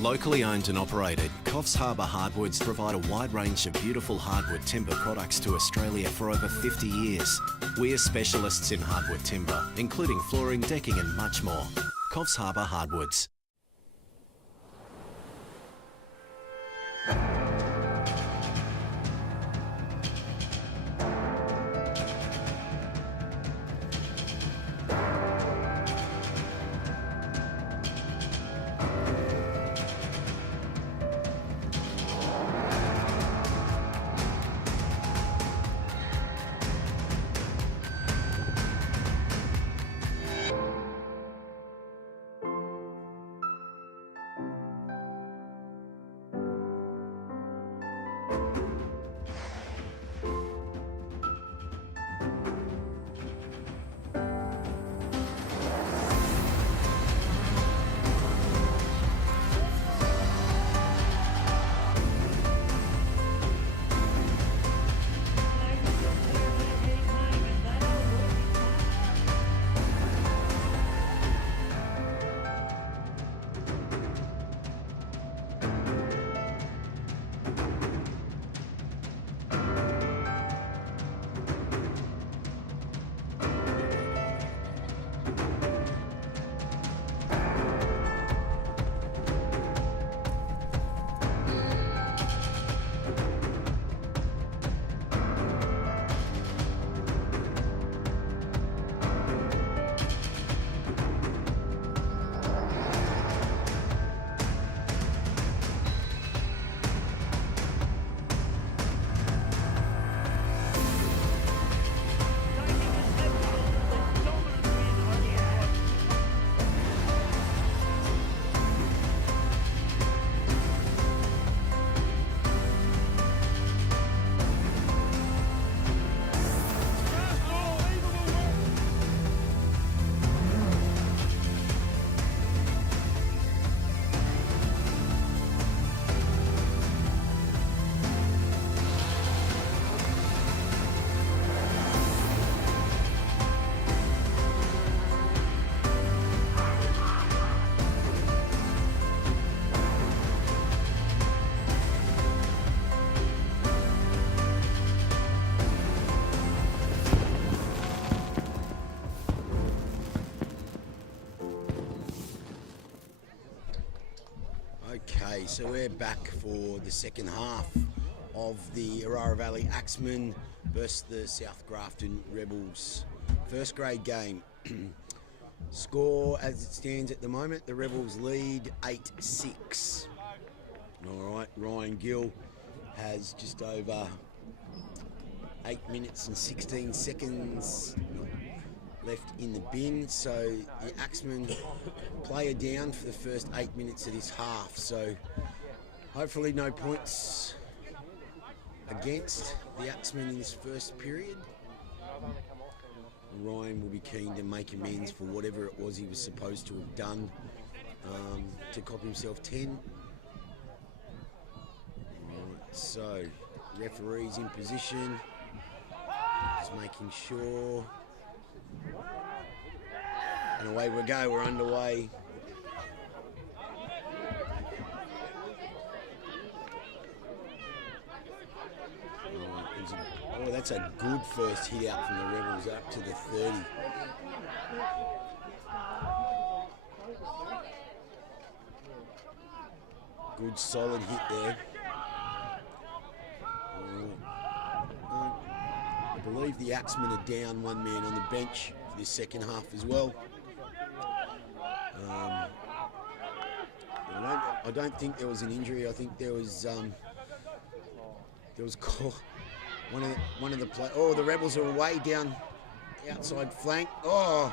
Locally owned and operated, Coffs Harbour Hardwoods provide a wide range of beautiful hardwood timber products to Australia for over 50 years. We are specialists in hardwood timber, including flooring, decking and much more. Coffs Harbour Hardwoods. Okay, so we're back for the second half of the Orara Valley Axemen versus the South Grafton Rebels. First grade game. Score as it stands at the moment, the Rebels lead 8-6. All right, Ryan Gill has just over 8 minutes and 16 seconds left in the bin, so the Axemen player down for the first 8 minutes of this half, so hopefully no points against the Axemen in this first period. Ryan will be keen to make amends for whatever it was he was supposed to have done to cop himself 10. Right, so referee's in position, just making sure. And away we go, we're underway. Oh, that's a good first hit out from the Rebels up to the 30. Good solid hit there. I believe the Axemen are down one man on the bench for this second half as well. I don't think there was an injury. I think there was one of the play. Oh, the Rebels are way down outside flank. Oh,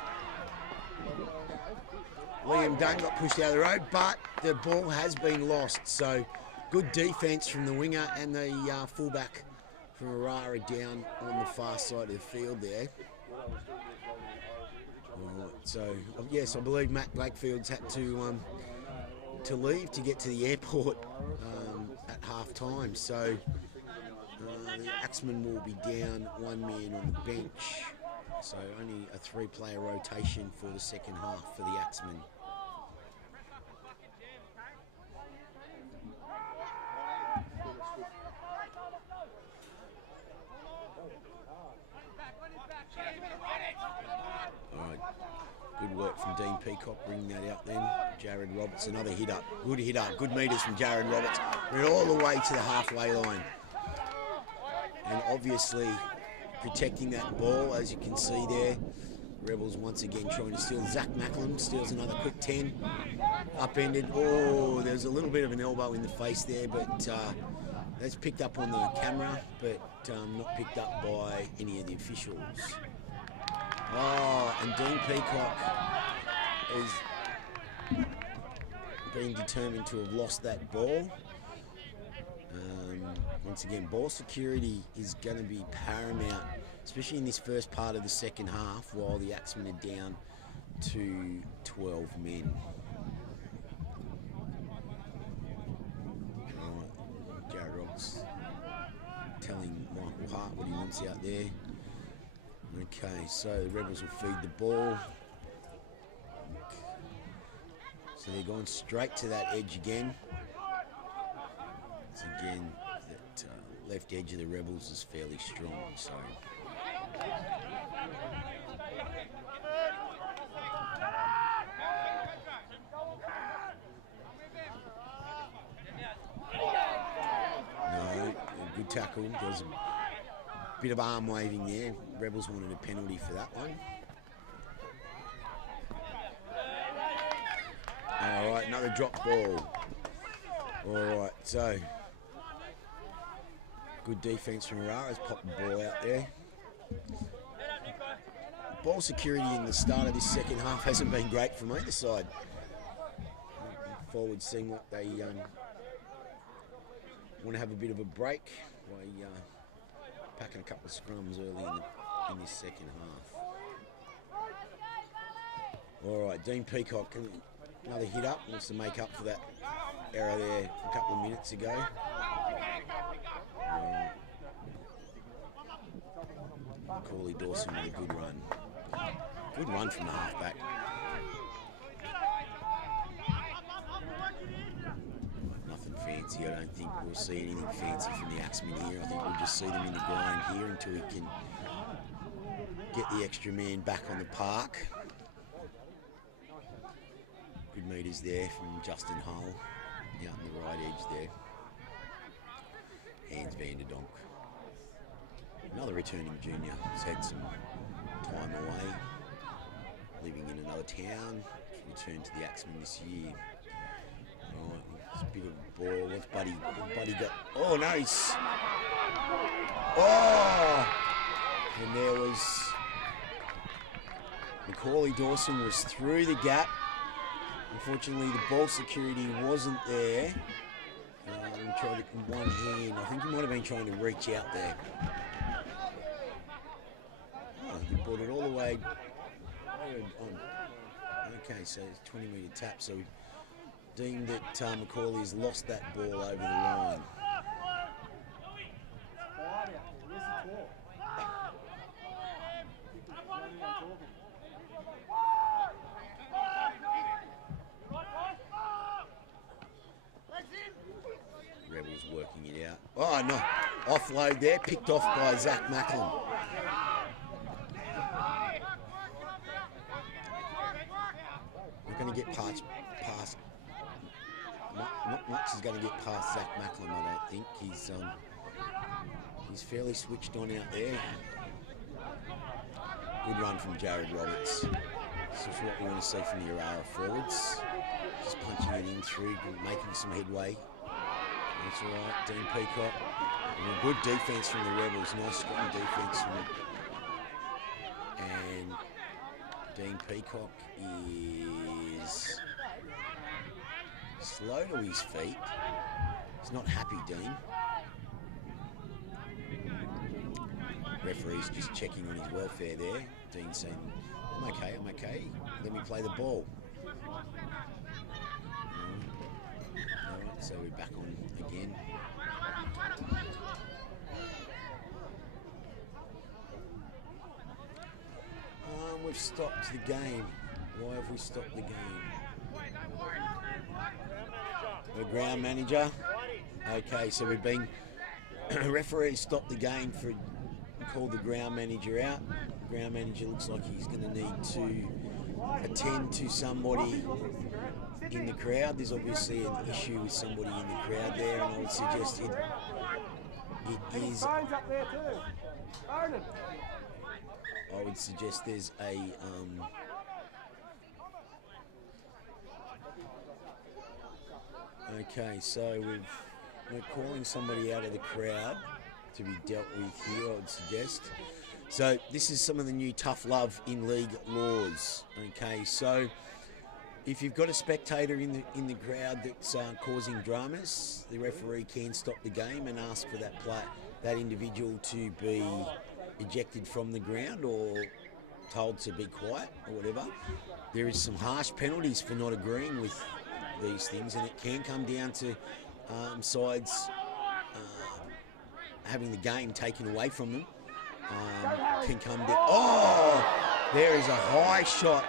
Liam Dunn got pushed out of the road, but the ball has been lost. So good defence from the winger and the fullback from Orara down on the far side of the field there. Right, so yes, I believe Matt Blakefield's had to leave to get to the airport at half time. So the Axemen will be down one man on the bench. So only a 3-player rotation for the second half for the Axemen. Alright, good work from Dean Peacock bringing that out then. Jared Roberts, another hit up. Good hit up, good metres from Jared Roberts. We're all the way to the halfway line. And obviously protecting that ball, as you can see there. Rebels once again trying to steal. Zach Macklem steals another quick 10. Upended. Oh, there's a little bit of an elbow in the face there, but that's picked up on the camera, but not picked up by any of the officials. Oh, and Dean Peacock has been determined to have lost that ball. Once again, ball security is going to be paramount, especially in this first part of the second half, while the Axemen are down to 12 men. Right, Jared Roberts telling Michael Hart what he wants out there. Okay, so the Rebels will feed the ball. So they're going straight to that edge again. Once again, that left edge of the Rebels is fairly strong, so. No, a good tackle. There was a bit of arm waving there. Rebels wanted a penalty for that one. All right, another drop ball. All right, so good defence from Orara's popped the ball out there. Ball security in the start of this second half hasn't been great from either side. Looking forward to seeing what they want to have a bit of a break by packing a couple of scrums early in this second half. All right, Dean Peacock, another hit up, wants to make up for that error there a couple of minutes ago. Corley Dawson with a good run. Good run from the halfback. Nothing fancy. I don't think we'll see anything fancy from the Axemen here. I think we'll just see them in the grind here until we can get the extra man back on the park. Good metres there from Justin Hull, out on the right edge there. Hans Vanderdonk. Another returning junior who's had some time away, living in another town. Returned to the Axemen this year. Right, it's a bit of a ball. What's Buddy got? Oh, nice. Oh! And there was Macaulay Dawson was through the gap. Unfortunately, the ball security wasn't there. He tried it in one hand. I think he might have been trying to reach out there. Oh, he brought it all the way on. Okay, so it's 20-metre tap. So we deemed that Macaulay has lost that ball over the line. Rebels working it out. Oh, no. Offload there. Picked off by Zach Macklin. We're going to get past not much is going to get past Zach Macklin, I don't think. He's fairly switched on out there. Good run from Jared Roberts. This is what we want to see from the Orara forwards. Just punching it in through, making some headway. That's all right, Dean Peacock. And good defence from the Rebels. Nice strong defence from them. And Dean Peacock is slow to his feet. He's not happy, Dean. Referee's just checking on his welfare there. Dean saying, I'm okay. Let me play the ball. Alright, so we're back on again. We've stopped the game. Why have we stopped the game? The ground manager. Okay, so we've been referee stopped the game for called the ground manager out. The ground manager looks like he's going to need to attend to somebody in the crowd. There's obviously an issue with somebody in the crowd there, and I would suggest it is. I would suggest there's a okay, so we're calling somebody out of the crowd to be dealt with here, I would suggest. So this is some of the new tough love in league laws. Okay, so if you've got a spectator in the crowd that's causing dramas, the referee can stop the game and ask for that individual to be ejected from the ground or told to be quiet or whatever. There is some harsh penalties for not agreeing with these things, and it can come down to sides having the game taken away from them. Can come down. Oh, there is a high shot,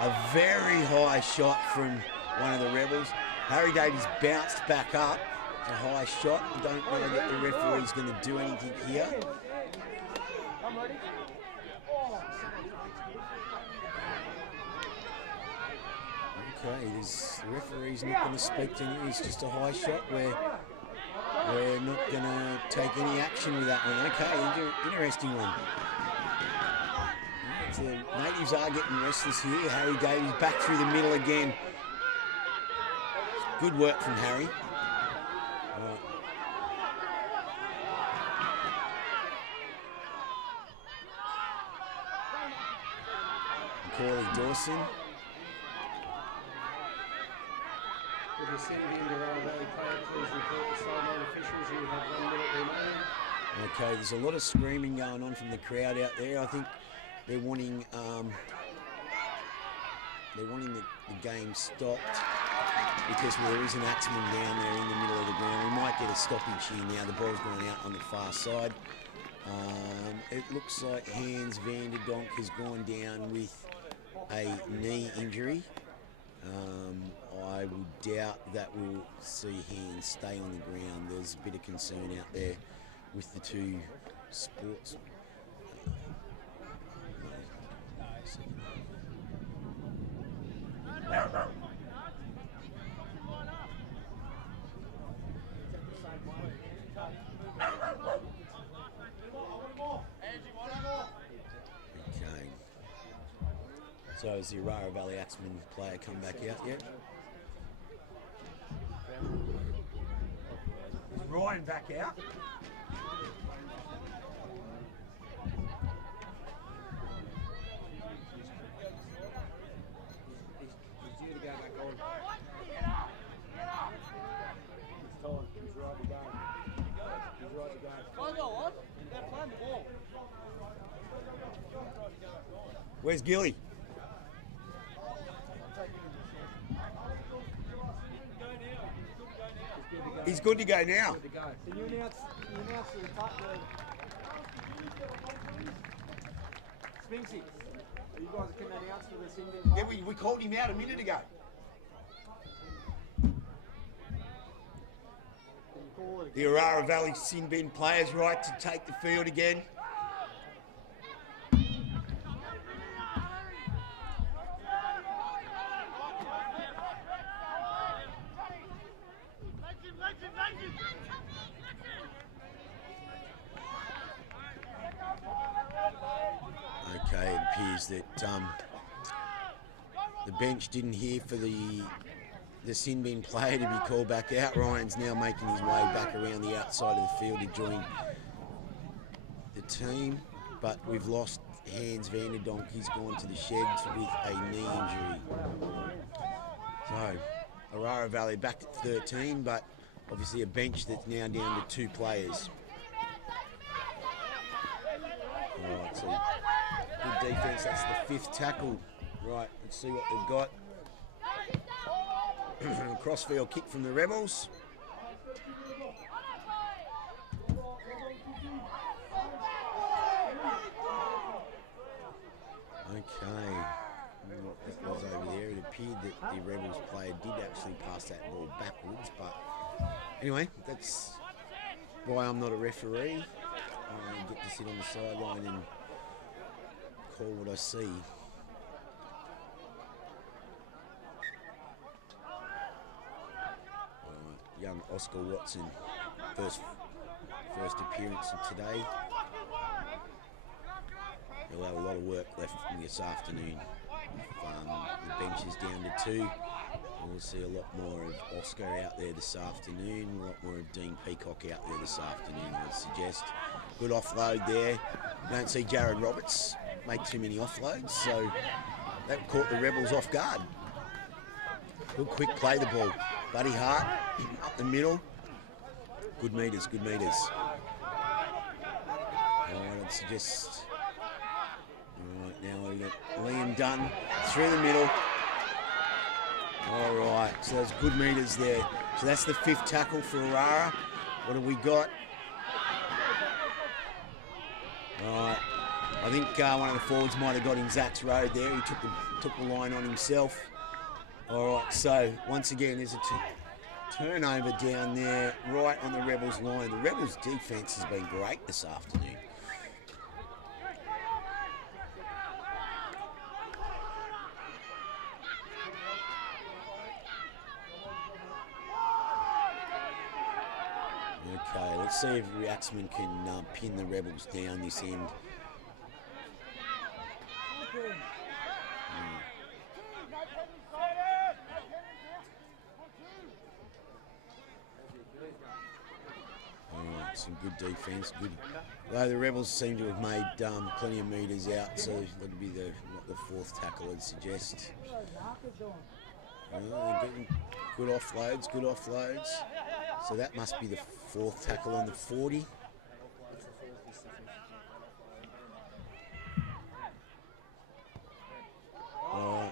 a very high shot from one of the Rebels. Harry Davies bounced back up. It's a high shot. I don't know that the referee's going to do anything here. Okay, the referee's not going to speak to him. It's just a high shot where we're not going to take any action with that one. Okay, interesting one. The natives are getting restless here. Harry Davies back through the middle again. Good work from Harry. Right. Macaulay Dawson. With the city into our Valley player, please report to Stalemate officials. You have 1 minute remaining. Okay, there's a lot of screaming going on from the crowd out there. I think they're wanting the game stopped because there is an Axemen down there in the middle of the ground. We might get a stoppage here now. The ball's going out on the far side. It looks like Hans van der Donk has gone down with a knee injury. I would doubt that we'll see Hans stay on the ground. There's a bit of concern out there with the two sports. Okay. So has the Orara Valley Axemen player come back out yet? Is Ryan back out? Where's Gilly? He's good to go now. Can you announce the Spinksy? You guys can announce for the sin bin? Yeah, we called him out a minute ago. The Orara Valley sin bin players right to take the field again. Okay, it appears that the bench didn't hear for the sin bin player to be called back out. Ryan's now making his way back around the outside of the field to join the team, but we've lost Hans Vanderdonk. He's gone to the sheds with a knee injury. So Orara Valley back at 13, but obviously a bench that's now down to 2 players. Alright, so good defence, that's the 5th tackle. Right, let's see what they've got. Crossfield kick from the Rebels. Okay, what that was over there, it appeared that the Rebels player did actually pass that ball backwards, but anyway, that's why I'm not a referee. I get to sit on the sideline and call what I see. Young Oscar Watson, first appearance of today. He'll have a lot of work left this afternoon. If the bench is down to 2, we'll see a lot more of Oscar out there this afternoon, a lot more of Dean Peacock out there this afternoon, I'd suggest. Good offload there. You don't see Jared Roberts make too many offloads, so that caught the Rebels off guard. Good quick play the ball. Buddy Hart up the middle. Good meters, good meters. Alright, I'd suggest. Alright, now we've got Liam Dunn through the middle. Alright, so that's good meters there. So that's the 5th tackle for Orara. What have we got? Alright, I think one of the forwards might have got in Zach's road there. He took the line on himself. All right, so once again, there's a turnover down there, right on the Rebels' line. The Rebels' defence has been great this afternoon. Okay, let's see if Axemen can pin the Rebels down this end. Some good defence, good. Though the Rebels seem to have made plenty of metres out, so that'd be the 4th tackle, I'd suggest. Good offloads, good offloads. So that must be the 4th tackle on the 40. Oh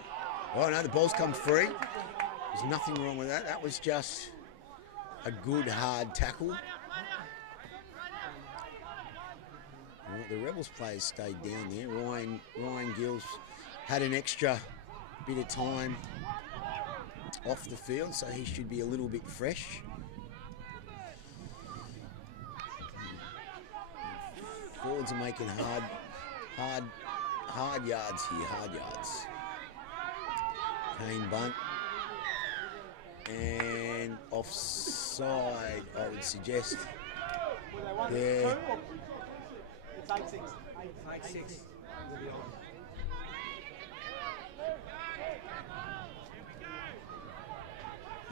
no, the ball's come free. There's nothing wrong with that. That was just a good hard tackle. The Rebels players stayed down there. Ryan Gills had an extra bit of time off the field, so he should be a little bit fresh. Forwards are making hard yards here, hard yards. Kane bunt. And offside, I would suggest. There. It's 8-6. 8-6. We'll be on.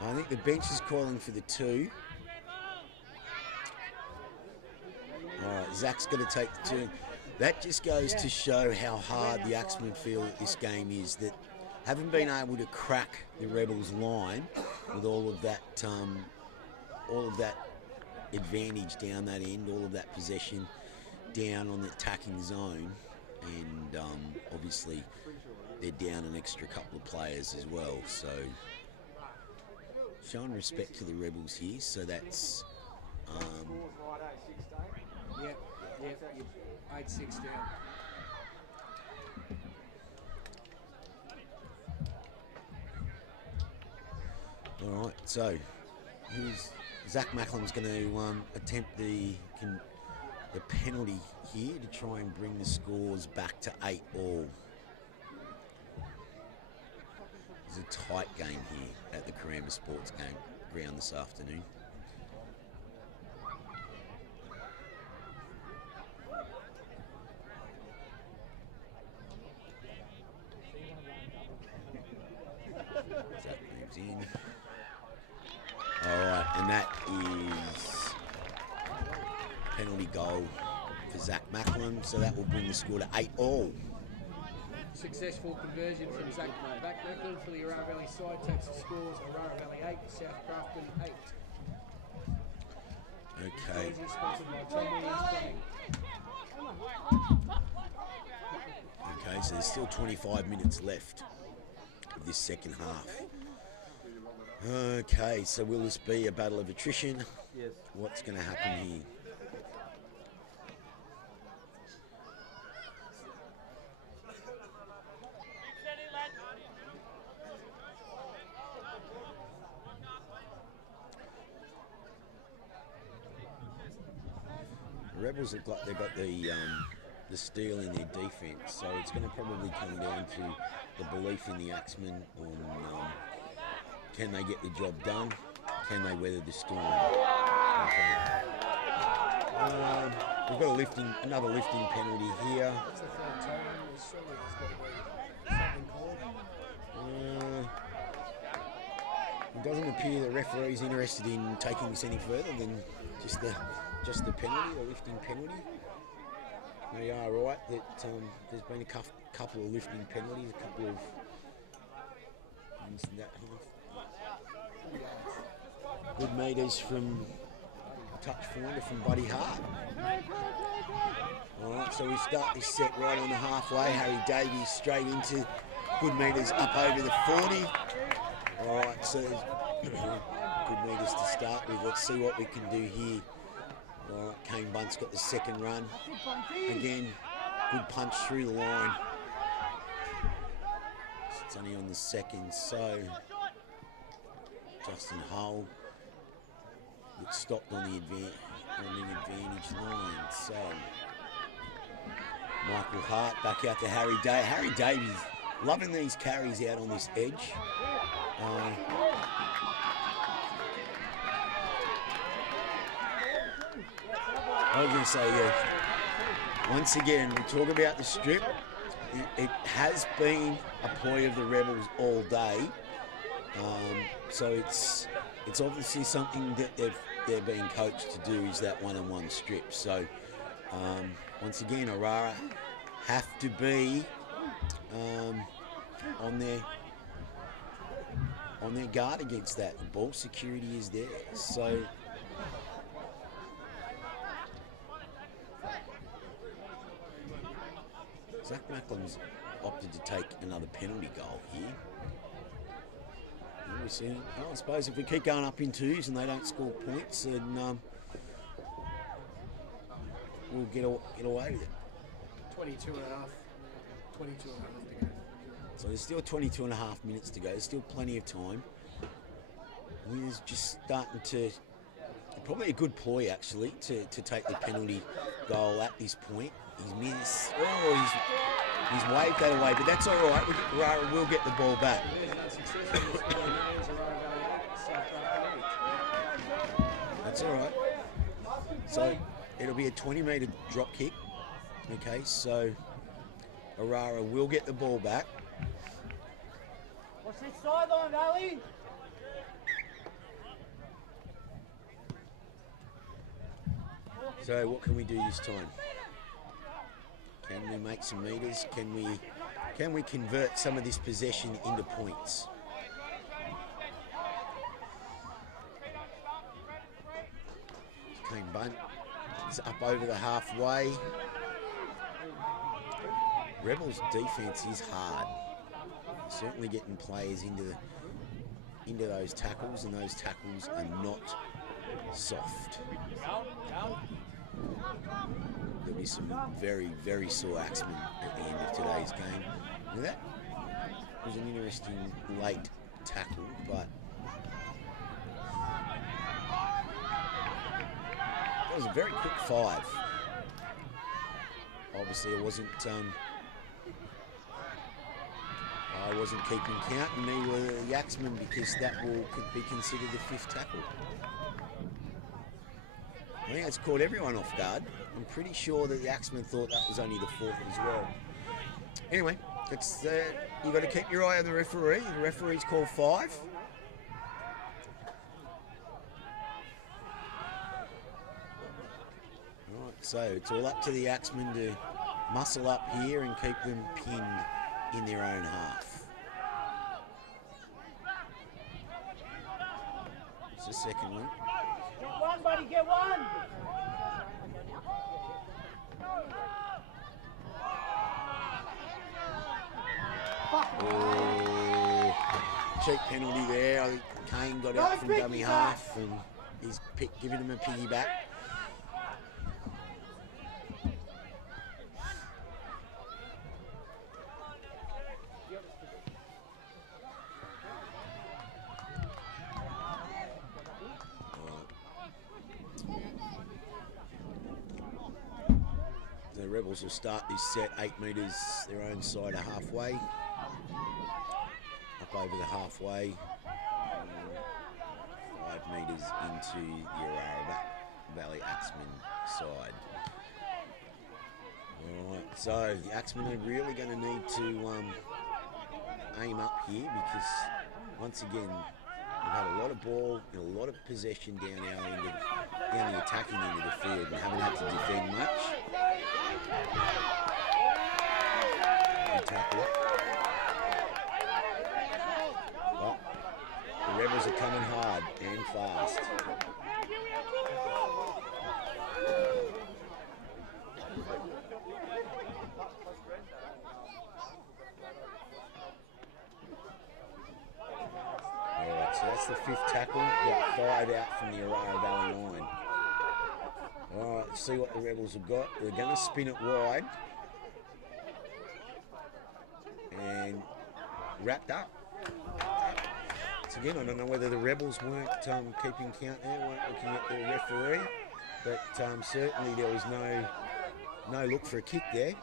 I think the bench is calling for the 2. All right, Zach's going to take the 2. That just goes to show how hard the Axemen feel that this game is, that haven't been able to crack the Rebels' line with all of that advantage down that end, all of that possession. down on the attacking zone, and obviously they're down an extra couple of players as well. So showing respect to the Rebels here. So that's Yep, 8-6 down. all right. So Zach Macklin's going to attempt the penalty here to try and bring the scores back to 8-all. It's a tight game here at the Caramba Sports ground this afternoon. Zach moves in. All right, and that is penalty goal for Zach Macklin, so that will bring the score to 8-all. Successful conversion from Zach Macklin for the Orara Valley side takes the scores Orara Valley 8, South Grafton 8. Okay. Sponsored by Tom Williams Playing. Okay, so there's still 25 minutes left of this second half. Okay, so will this be a battle of attrition? Yes. What's going to happen here? The Rebels look like they've got the steel in their defence, so it's going to probably come down to the belief in the Axemen on can they get the job done? Can they weather the storm? Okay. We've got another lifting penalty here. That's the third time. Surely there's got to be something called. It doesn't appear the referee's interested in taking this any further than just the penalty, the lifting penalty. They are right that there's been a couple of lifting penalties, a couple of that half. Good meters from touch finder from Buddy Hart. All right, so we start this set right on the halfway. Harry Davies straight into good meters up over the 40. All right, so good meters to start with. Let's see what we can do here. All right, Kane Bunt's got the second run. Again, good punch through the line. It's only on the second, so Justin Hull gets stopped on the advantage line. So Michael Hart back out to Harry Davies. Harry Davies loving these carries out on this edge. I was going to say, yeah, once again, we talk about the strip. It has been a ploy of the Rebels all day. So it's obviously something that they're being coached to do, is that one-on-one strip. So once again, Orara have to be on their guard against that. The ball security is there. So Zach Macklin's opted to take another penalty goal here. We see, I suppose if we keep going up in twos and they don't score points, then we'll get away with it. 22 and a half to go. So there's still 22 and a half minutes to go. There's still plenty of time. We're just starting to, probably a good ploy actually, to take the penalty goal at this point. He's missed. Oh, he's waved that away, but that's all right. Orara will get the ball back. That's all right. So it'll be a 20-metre drop kick. Okay, so Orara will get the ball back. What's this sideline, Ali? So what can we do this time? Can we make some metres? Can we convert some of this possession into points? Kane Bunt It's up over the halfway. Rebels' defence is hard. Certainly getting players into those tackles, and those tackles are not soft. There'll be some very, very sore Axemen at the end of today's game. Now that was an interesting late tackle, but that was a very quick 5. Obviously, I wasn't keeping count, and neither were the Axemen, because that could be considered the 5th tackle. I think it's caught everyone off guard. I'm pretty sure that the Axemen thought that was only the 4th as well. Anyway, it's you got to keep your eye on the referee. The referee's called 5. Right, so it's all up to the Axemen to muscle up here and keep them pinned in their own half. It's the second one. Get one, buddy, get one! Oh, cheap penalty there. I think Kane got out from dummy half, and he's giving him a piggyback. The Rebels will start this set 8 metres their own side of halfway. Up over the halfway. 5 metres into the Orara Valley Axemen side. Alright, so the Axemen are really going to need to aim up here, because once again we've had a lot of ball and a lot of possession down the attacking end of the field, and haven't had to defend much. Good tackle. Well, the Rebels are coming hard and fast. Alright, so that's the 5th tackle. Got 5 out from the Orara Valley line. Alright, let's see what the Rebels have got. They're going to spin it wide. And wrapped up. So again, I don't know whether the Rebels weren't keeping count there, weren't looking at the referee, but certainly there was no look for a kick there.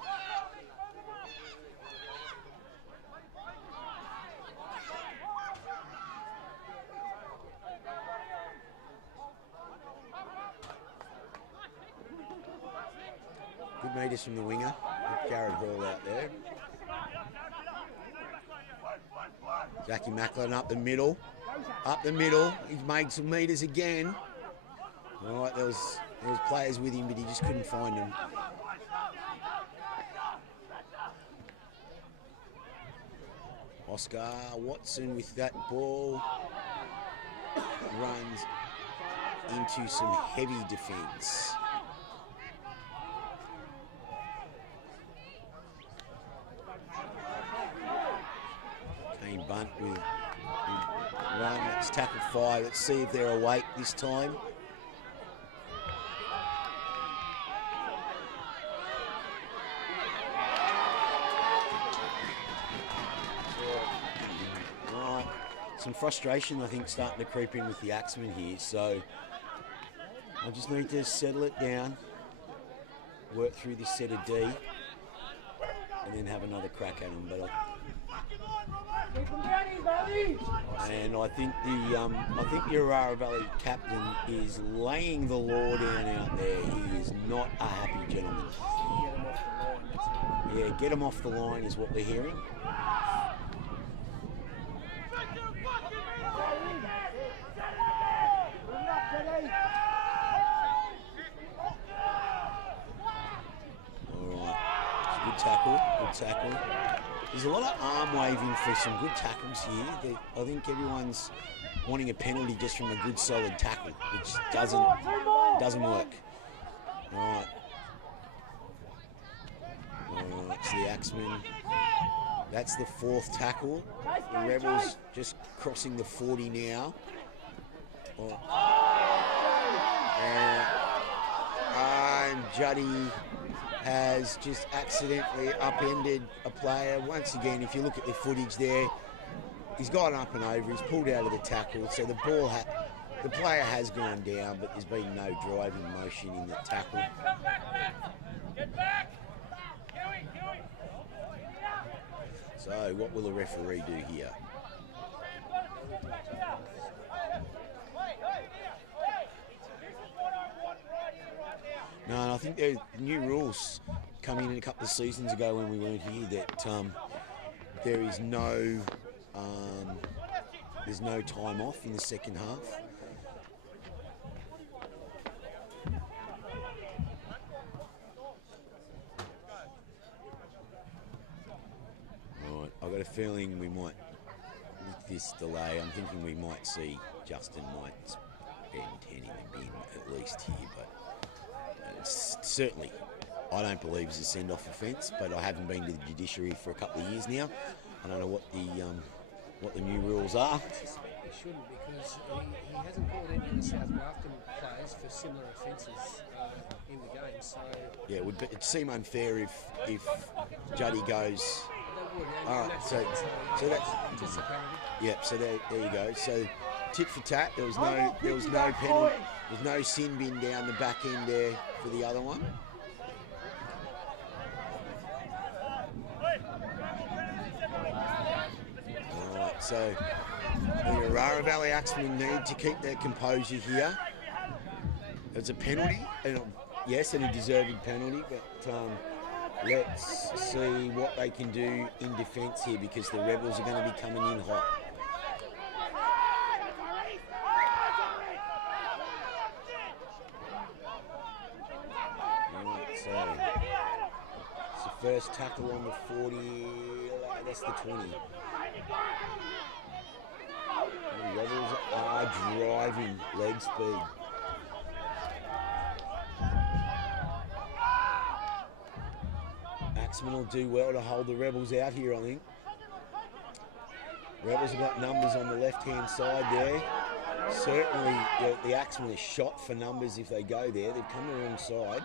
Good metres from the winger, with Garrett Hall out there. Jackie Macklin up the middle. He's made some metres again. All right, there was players with him, but he just couldn't find them. Oscar Watson with that ball runs into some heavy defence. Kane Bunt with one. That's tackle 5. Let's see if they're awake this time. Right. Some frustration, I think, starting to creep in with the Axemen here. So I just need to settle it down, work through this set of D, and then have another crack at them. But and I think the Orara Valley captain is laying the law down out there. He is not a happy gentleman. Yeah, get him off the line is what we're hearing. All right, good tackle. There's a lot of arm waving for some good tackles here. I think everyone's wanting a penalty just from a good solid tackle, which doesn't work. Right. It's the Axemen. That's the 4th tackle. The Rebels just crossing the 40 now. And Juddy has just accidentally upended a player. Once again, if you look at the footage there, he's gone up and over, he's pulled out of the tackle, so the player has gone down, but there's been no driving motion in the tackle. Get back! So what will the referee do here? No, and I think there are new rules coming in a couple of seasons ago when we weren't here that there is there's no time off in the second half. Right, I've got a feeling we might, with this delay, I'm thinking we might see Justin might spend 10 in the bin at least here, but it's certainly, I don't believe it's a send-off offence, but I haven't been to the judiciary for a couple of years now. I don't know what the new rules are. I suspect he shouldn't, because he hasn't called any of the South Grafton players for similar offences in the game. So yeah, it'd seem unfair if Juddy goes. All right, so that's just a penalty. Yep. So there you go. So tit for tat. There was no penalty. There's no sin bin down the back end there for the other one. Alright, so the Orara Valley Axemen need to keep their composure here. It's a penalty, and yes, and a deserved penalty, but let's see what they can do in defence here, because the Rebels are going to be coming in hot. So it's the first tackle on the 40, that's the 20. The Rebels are driving leg speed. Axemen will do well to hold the Rebels out here, I think. Rebels have got numbers on the left-hand side there. Certainly the Axemen are shot for numbers if they go there. They've come the wrong side.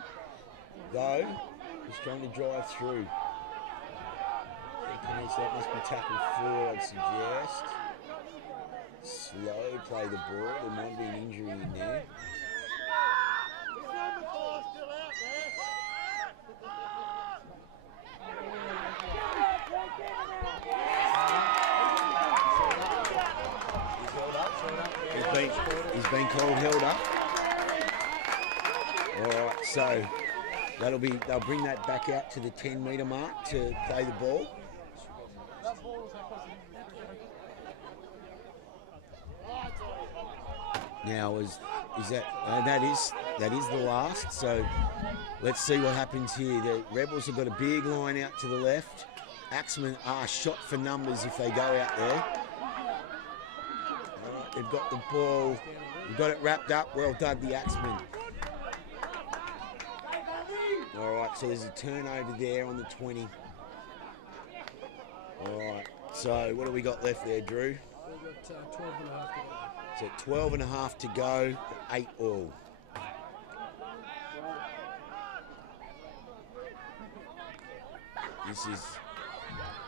Though, he's trying to drive through. So that must be tackle 4, I'd suggest. Slow play the ball. There might be an injury in there. He's been called held up. All right, so they'll bring that back out to the 10-metre mark to play the ball. Now that is the last. So let's see what happens here. The Rebels have got a big line out to the left. Axemen are shot for numbers if they go out there. All right, they've got the ball. We've got it wrapped up. Well done, the Axemen. All right, so there's a turnover there on the 20. All right, so what do we got left there, Drew? We've got 12 and a half to go. So 12 and a half to go, 8 all.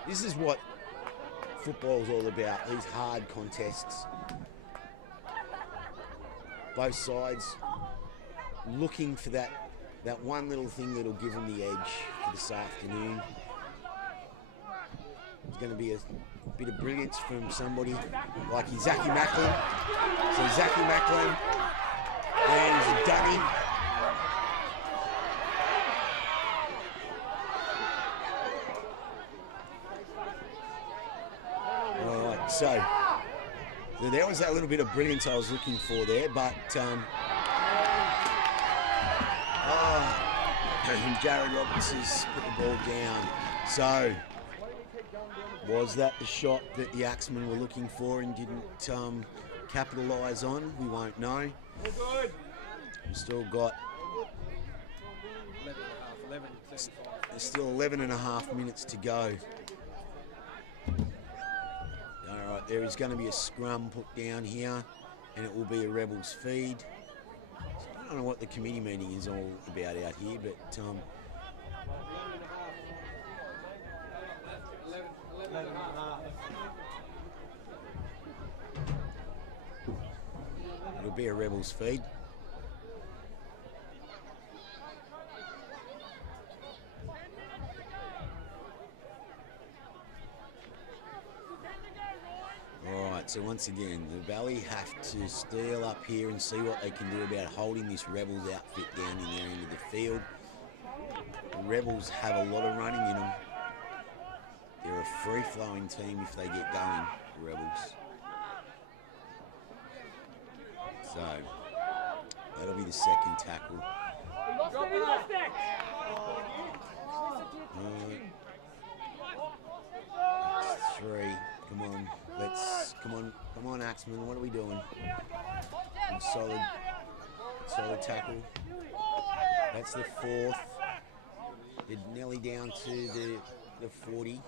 This is what football's all about, these hard contests. Both sides looking for that one little thing that'll give them the edge for this afternoon. There's going to be a bit of brilliance from somebody like Zaki Macklin. So Zaki Macklin and he's a dummy. All right, so there was that little bit of brilliance I was looking for there, but Jared Robinson's put the ball down. So was that the shot that the Axemen were looking for and didn't capitalise on? We won't know. We've still got There's still 11 and a half minutes to go. All right, there is going to be a scrum put down here, and it will be a Rebels feed. I don't know what the committee meeting is all about out here, but it'll be a Rebels feed. Alright, so once again, the Valley have to steal up here and see what they can do about holding this Rebels outfit down in their end of the field. The Rebels have a lot of running in them. They're a free-flowing team if they get going, the Rebels. So, that'll be the second tackle. That's 3. Come on, come on, Axemen. What are we doing? Solid tackle. That's the 4th. They're nearly down to the 40.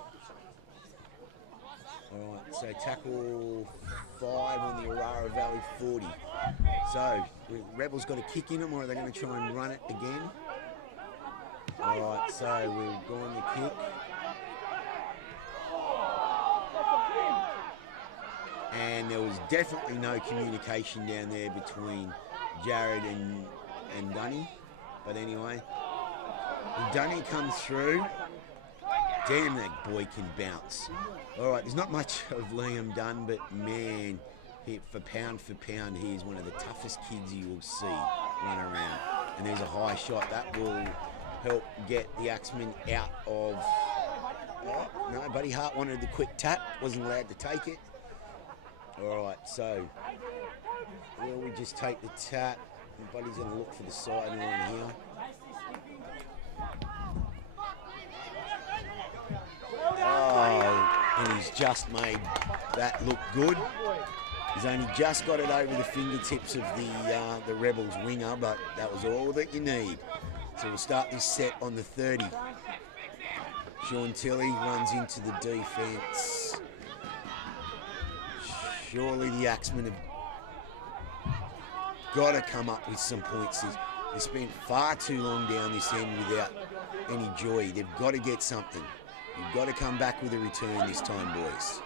All right, so tackle 5 on the Orara Valley 40. So, the Rebels got a kick in them, or are they going to try and run it again? All right, so we're going to kick. And there was definitely no communication down there between Jared and Dunny. But anyway, Dunny comes through. Damn, that boy can bounce. All right, there's not much of Liam Dunn, but man, for pound, he is one of the toughest kids you will see run around. And there's a high shot. That will help get the Axemen out of... Oh, no, Buddy Hart wanted the quick tap. Wasn't allowed to take it. All right, so will we just take the tap? Buddy's going to look for the sideline here. Oh, and he's just made that look good. He's only just got it over the fingertips of the Rebels winger, but that was all that you need. So we'll start this set on the 30. Sean Tilley runs into the defence. Surely the Axemen have got to come up with some points. They spent far too long down this end without any joy. They've got to get something. You've got to come back with a return this time, boys.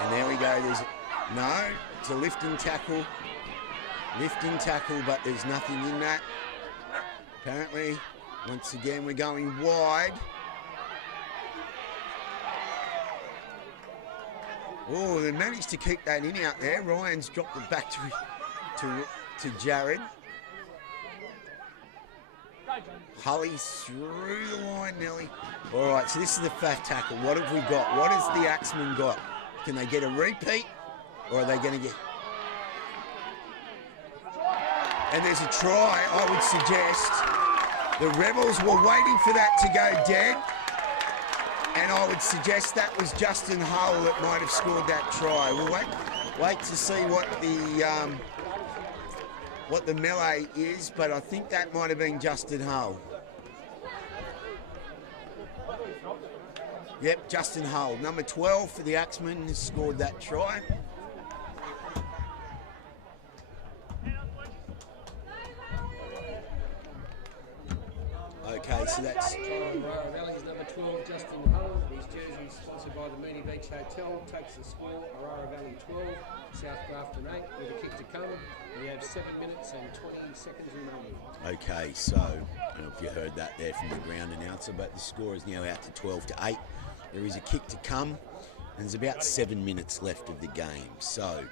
And there we go. It's a lifting tackle. But there's nothing in that. Apparently, once again, we're going wide. Oh, they managed to keep that in out there. Ryan's dropped it back to Jared. Hully's through the line, Nelly. All right, so this is the fat tackle. What have we got? What has the Axemen got? Can they get a repeat, or are they going to get... And there's a try, I would suggest. The Rebels were waiting for that to go dead. And I would suggest that was Justin Hull that might have scored that try. We'll wait to see what the melee is, but I think that might have been Justin Hull. Yep, Justin Hull. Number 12 for the Axemen has scored that try. Okay, so that's... Orara Valley's number 12, Justin Hull. His jersey sponsored by the Mooney Beach Hotel. Takes the score, Orara Valley 12, South Grafton 8, with a kick to come. We have 7 minutes and 20 seconds remaining. Okay, so, I don't know if you heard that there from the ground announcer, but the score is now out to 12-8. There is a kick to come, and there's about 7 minutes left of the game. So,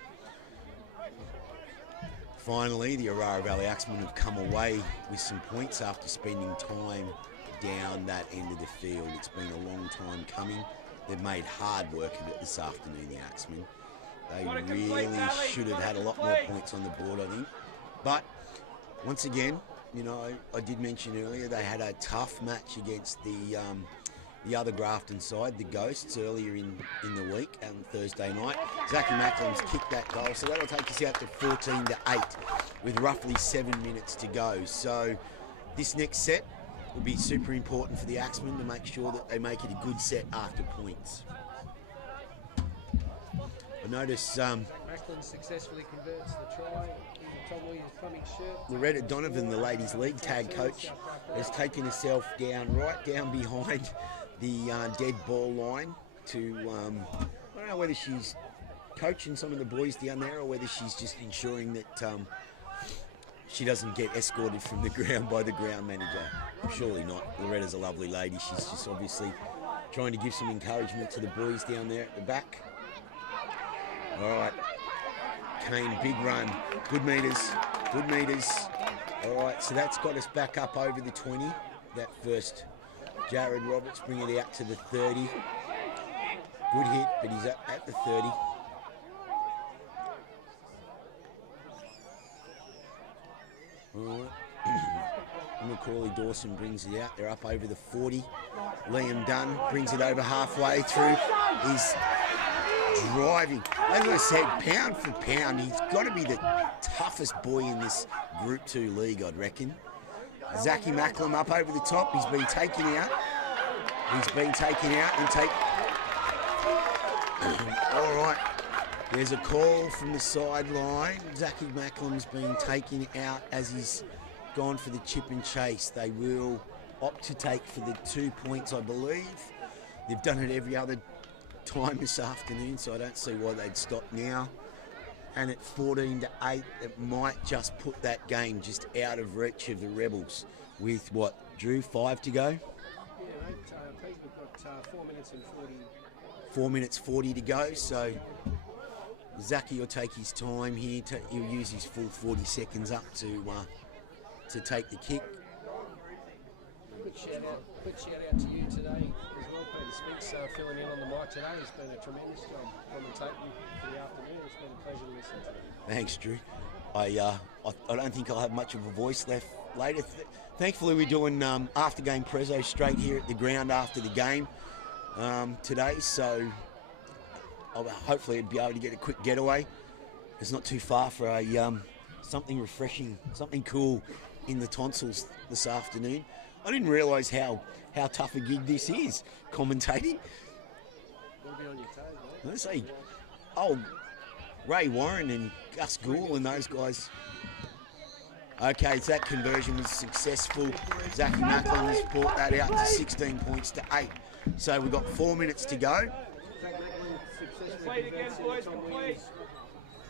finally, the Orara Valley Axemen have come away with some points after spending time down that end of the field. It's been a long time coming. They've made hard work of it this afternoon, the Axemen. They really should have had a lot more points on the board, I think. But, once again, you know, I did mention earlier they had a tough match against the other Grafton side, the Ghosts, earlier in the week on Thursday night. Zachy Macklin's kicked that goal, so that'll take us out to 14-8 with roughly 7 minutes to go. So this next set will be super important for the Axemen to make sure that they make it a good set after points. I notice Macklin successfully converts the try in Tom Williams' plumbing shirt. Loretta Donovan, the ladies' league tag coach, has taken herself right down behind the dead ball line to, I don't know whether she's coaching some of the boys down there or whether she's just ensuring that she doesn't get escorted from the ground by the ground manager. Surely not. Loretta's a lovely lady. She's just obviously trying to give some encouragement to the boys down there at the back. All right, Kane, big run, good meters. All right, so that's got us back up over the 20, that first. Jared Roberts bring it out to the 30. Good hit, but he's at the 30. All right. Macaulay Dawson brings it out. They're up over the 40. Liam Dunn brings it over halfway through. He's driving. As I said, pound for pound, he's got to be the toughest boy in this Group 2 league, I'd reckon. Zachy Macklem up over the top. He's been taken out. All right. There's a call from the sideline. Zachy Macklem's been taken out as he's gone for the chip and chase. They will opt to take for the 2 points, I believe. They've done it every other time this afternoon, so I don't see why they'd stop now. And at 14-8, it might just put that game just out of reach of the Rebels with what, Drew, 5 to go? Yeah, mate, Pete, we've got 4 minutes and 40. 4 minutes 40 to go, so Zachy will take his time here. He'll use his full 40 seconds up to take the kick. Quick shout out to you today as well, Peter Spinks, filling in on the mic today. It's been a tremendous job commentating for the afternoon. It's been a pleasure to listen to. Thanks, Drew. I don't think I'll have much of a voice left later. Thankfully, we're doing after-game prezzo straight here at the ground after the game today, so I'll hopefully be able to get a quick getaway. It's not too far for a something refreshing, something cool in the tonsils this afternoon. I didn't realise how tough a gig this is, commentating. You'll be on your toes, mate. Let's say, Ray Warren and Gus Gould and those guys. Okay, so that conversion was successful. Zachy Macklin has brought that out to 16 points to 8. So we've got 4 minutes to go. Complete again, boys, complete.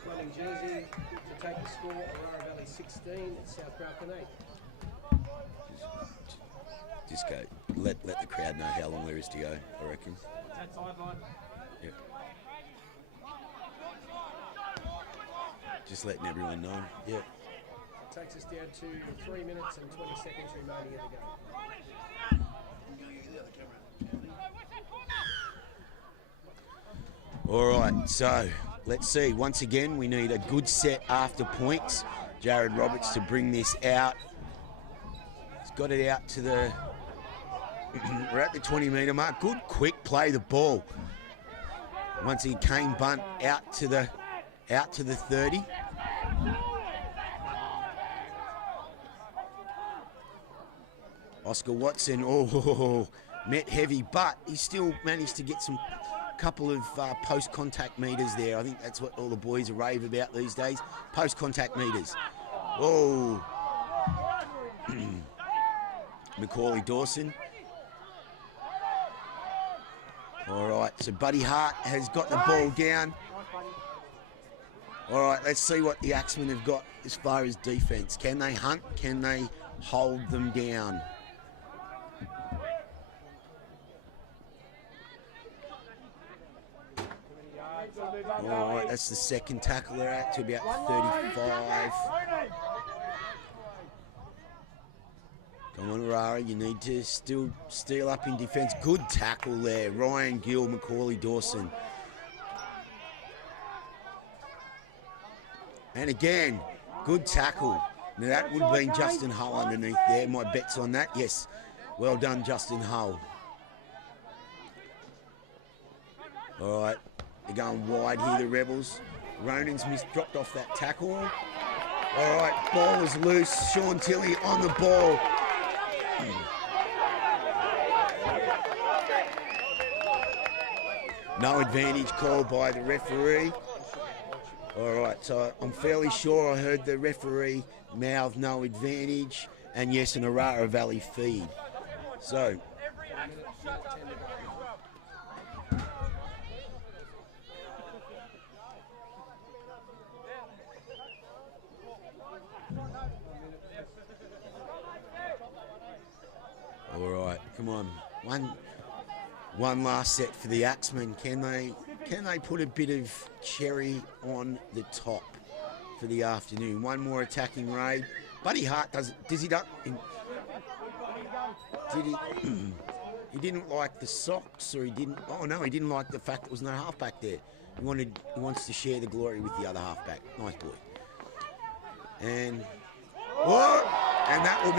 Plumbing jersey to take the score. Orara Valley 16 at South Grafton 8. Just go. Let the crowd know how long there is to go, I reckon. Yep. Just letting everyone know. Yep. Takes us down to 3 minutes and 20 seconds remaining in the game. All right, so let's see. Once again, we need a good set after points. Jared Roberts to bring this out. He's got it out to the... We're at the 20-metre mark. Good, quick play the ball. Once again, Kane bunt out to the 30. Oscar Watson, met heavy, but he still managed to get some couple of post-contact meters there. I think that's what all the boys rave about these days. Post-contact meters. Oh, Macaulay Dawson. All right, so Buddy Hart has got the ball down. All right, let's see what the Axemen have got as far as defence. Can they hunt? Can they hold them down? All right, that's the second tackle they're at to about 35. Come on, Orara, you need to still steal up in defence. Good tackle there. Ryan Gill, Macaulay Dawson. And again, good tackle. Now that would have been Justin Hull underneath there. My bet's on that. Yes, well done, Justin Hull. All right, they're going wide here, the Rebels. Ronan's dropped off that tackle. All right, ball is loose. Sean Tilley on the ball. No advantage called by the referee. All right, so I'm fairly sure I heard the referee mouth no advantage, and yes, an Orara Valley feed. So, all right, come on, one last set for the Axemen. Can they put a bit of cherry on the top for the afternoon? One more attacking raid. Buddy Hart he didn't like the socks, or he didn't didn't like the fact there was no halfback there. He wants to share the glory with the other halfback. Nice boy. And that will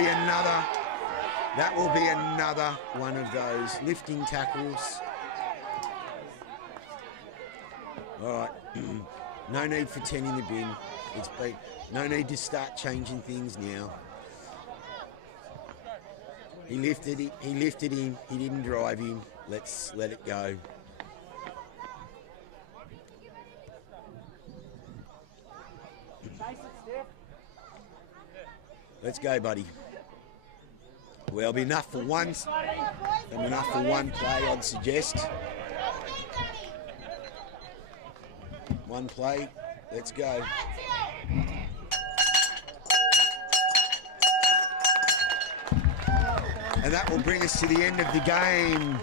be another one of those lifting tackles. All right, no need for 10 in the bin. No need to start changing things now. He lifted him, he didn't drive him. Let's let it go. Let's go, buddy. Well, it'll be enough for one play, I'd suggest. One play, let's go. And that will bring us to the end of the game.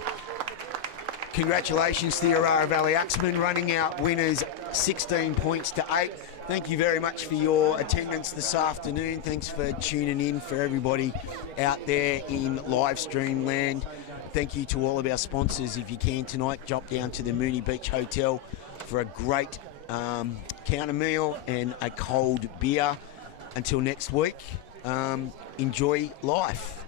Congratulations to the Orara Valley Axemen, running out winners 16 points to 8. Thank you very much for your attendance this afternoon. Thanks for tuning in, for everybody out there in live stream land. Thank you to all of our sponsors. If you can tonight, drop down to the Mooney Beach Hotel for a great counter meal and a cold beer. Until next week, enjoy life.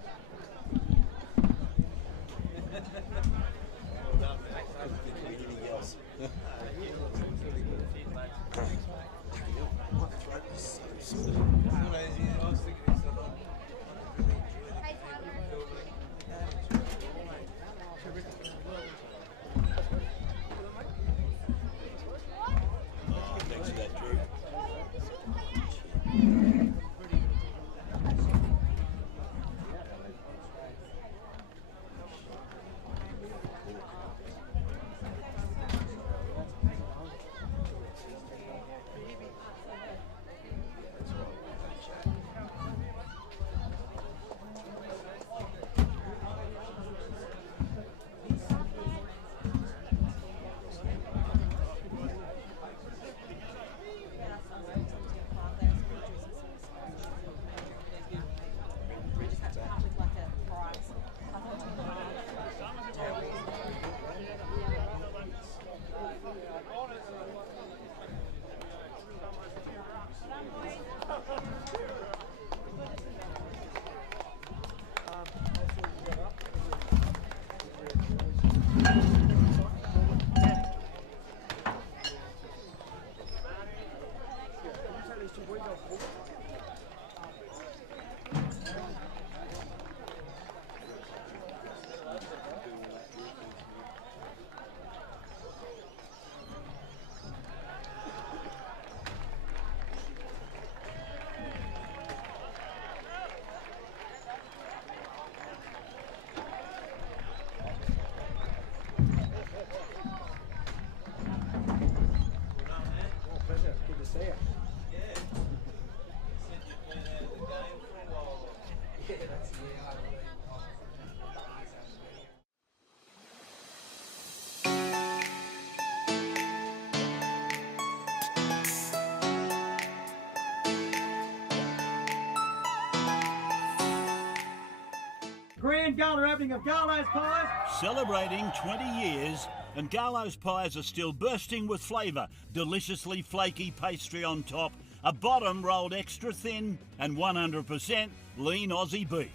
Grand gala opening of Gallows Pies. Celebrating 20 years, and Gallows Pies are still bursting with flavour. Deliciously flaky pastry on top, a bottom rolled extra thin, and 100% lean Aussie beef.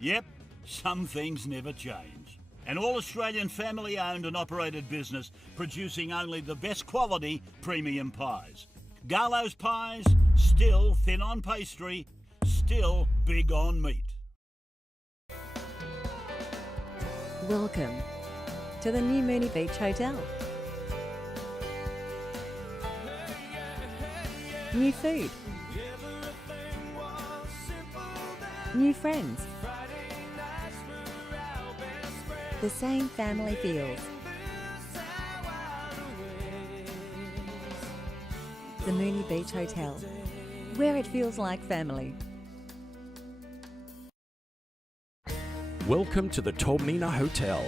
Yep, some things never change. An all-Australian family-owned and operated business producing only the best quality premium pies. Gallows Pies, still thin on pastry, still big on meat. Welcome to the new Mooney Beach Hotel. New food. New friends. The same family feels. The Mooney Beach Hotel, where it feels like family. Welcome to the Taormina Hotel.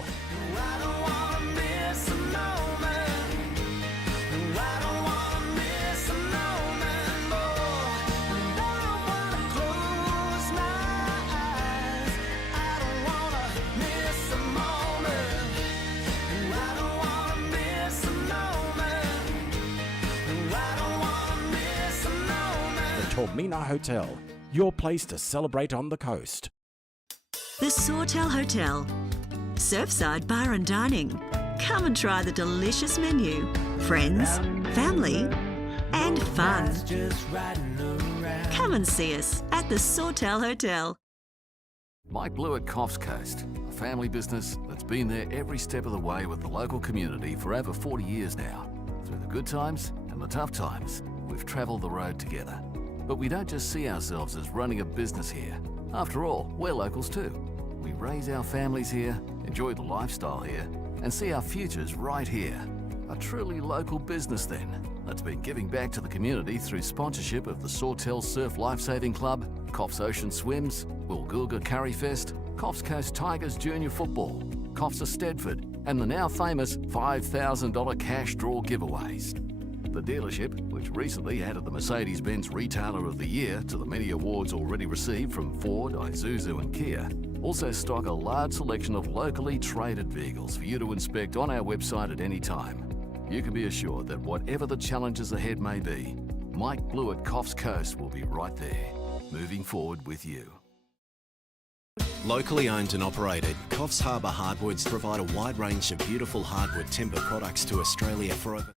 Taormina Hotel, your place to celebrate on the coast. The Sawtell Hotel, surfside bar and dining. Come and try the delicious menu. Friends, family, and fun. Come and see us at the Sawtell Hotel. Mike Blewett Coffs Coast, a family business that's been there every step of the way with the local community for over 40 years now. Through the good times and the tough times, we've travelled the road together. But we don't just see ourselves as running a business here. After all, we're locals too. We raise our families here, enjoy the lifestyle here, and see our futures right here. A truly local business then, that's been giving back to the community through sponsorship of the Sawtell Surf Lifesaving Club, Coffs Ocean Swims, Woolgoolga Curry Fest, Coffs Coast Tigers Junior Football, Coffs of Stedford, and the now famous $5,000 cash draw giveaways. The dealership, which recently added the Mercedes-Benz Retailer of the Year to the many awards already received from Ford, Isuzu and Kia, also stock a large selection of locally traded vehicles for you to inspect on our website at any time. You can be assured that whatever the challenges ahead may be, Mike Blewett Coffs Coast will be right there, moving forward with you. Locally owned and operated, Coffs Harbour Hardwoods provide a wide range of beautiful hardwood timber products to Australia for over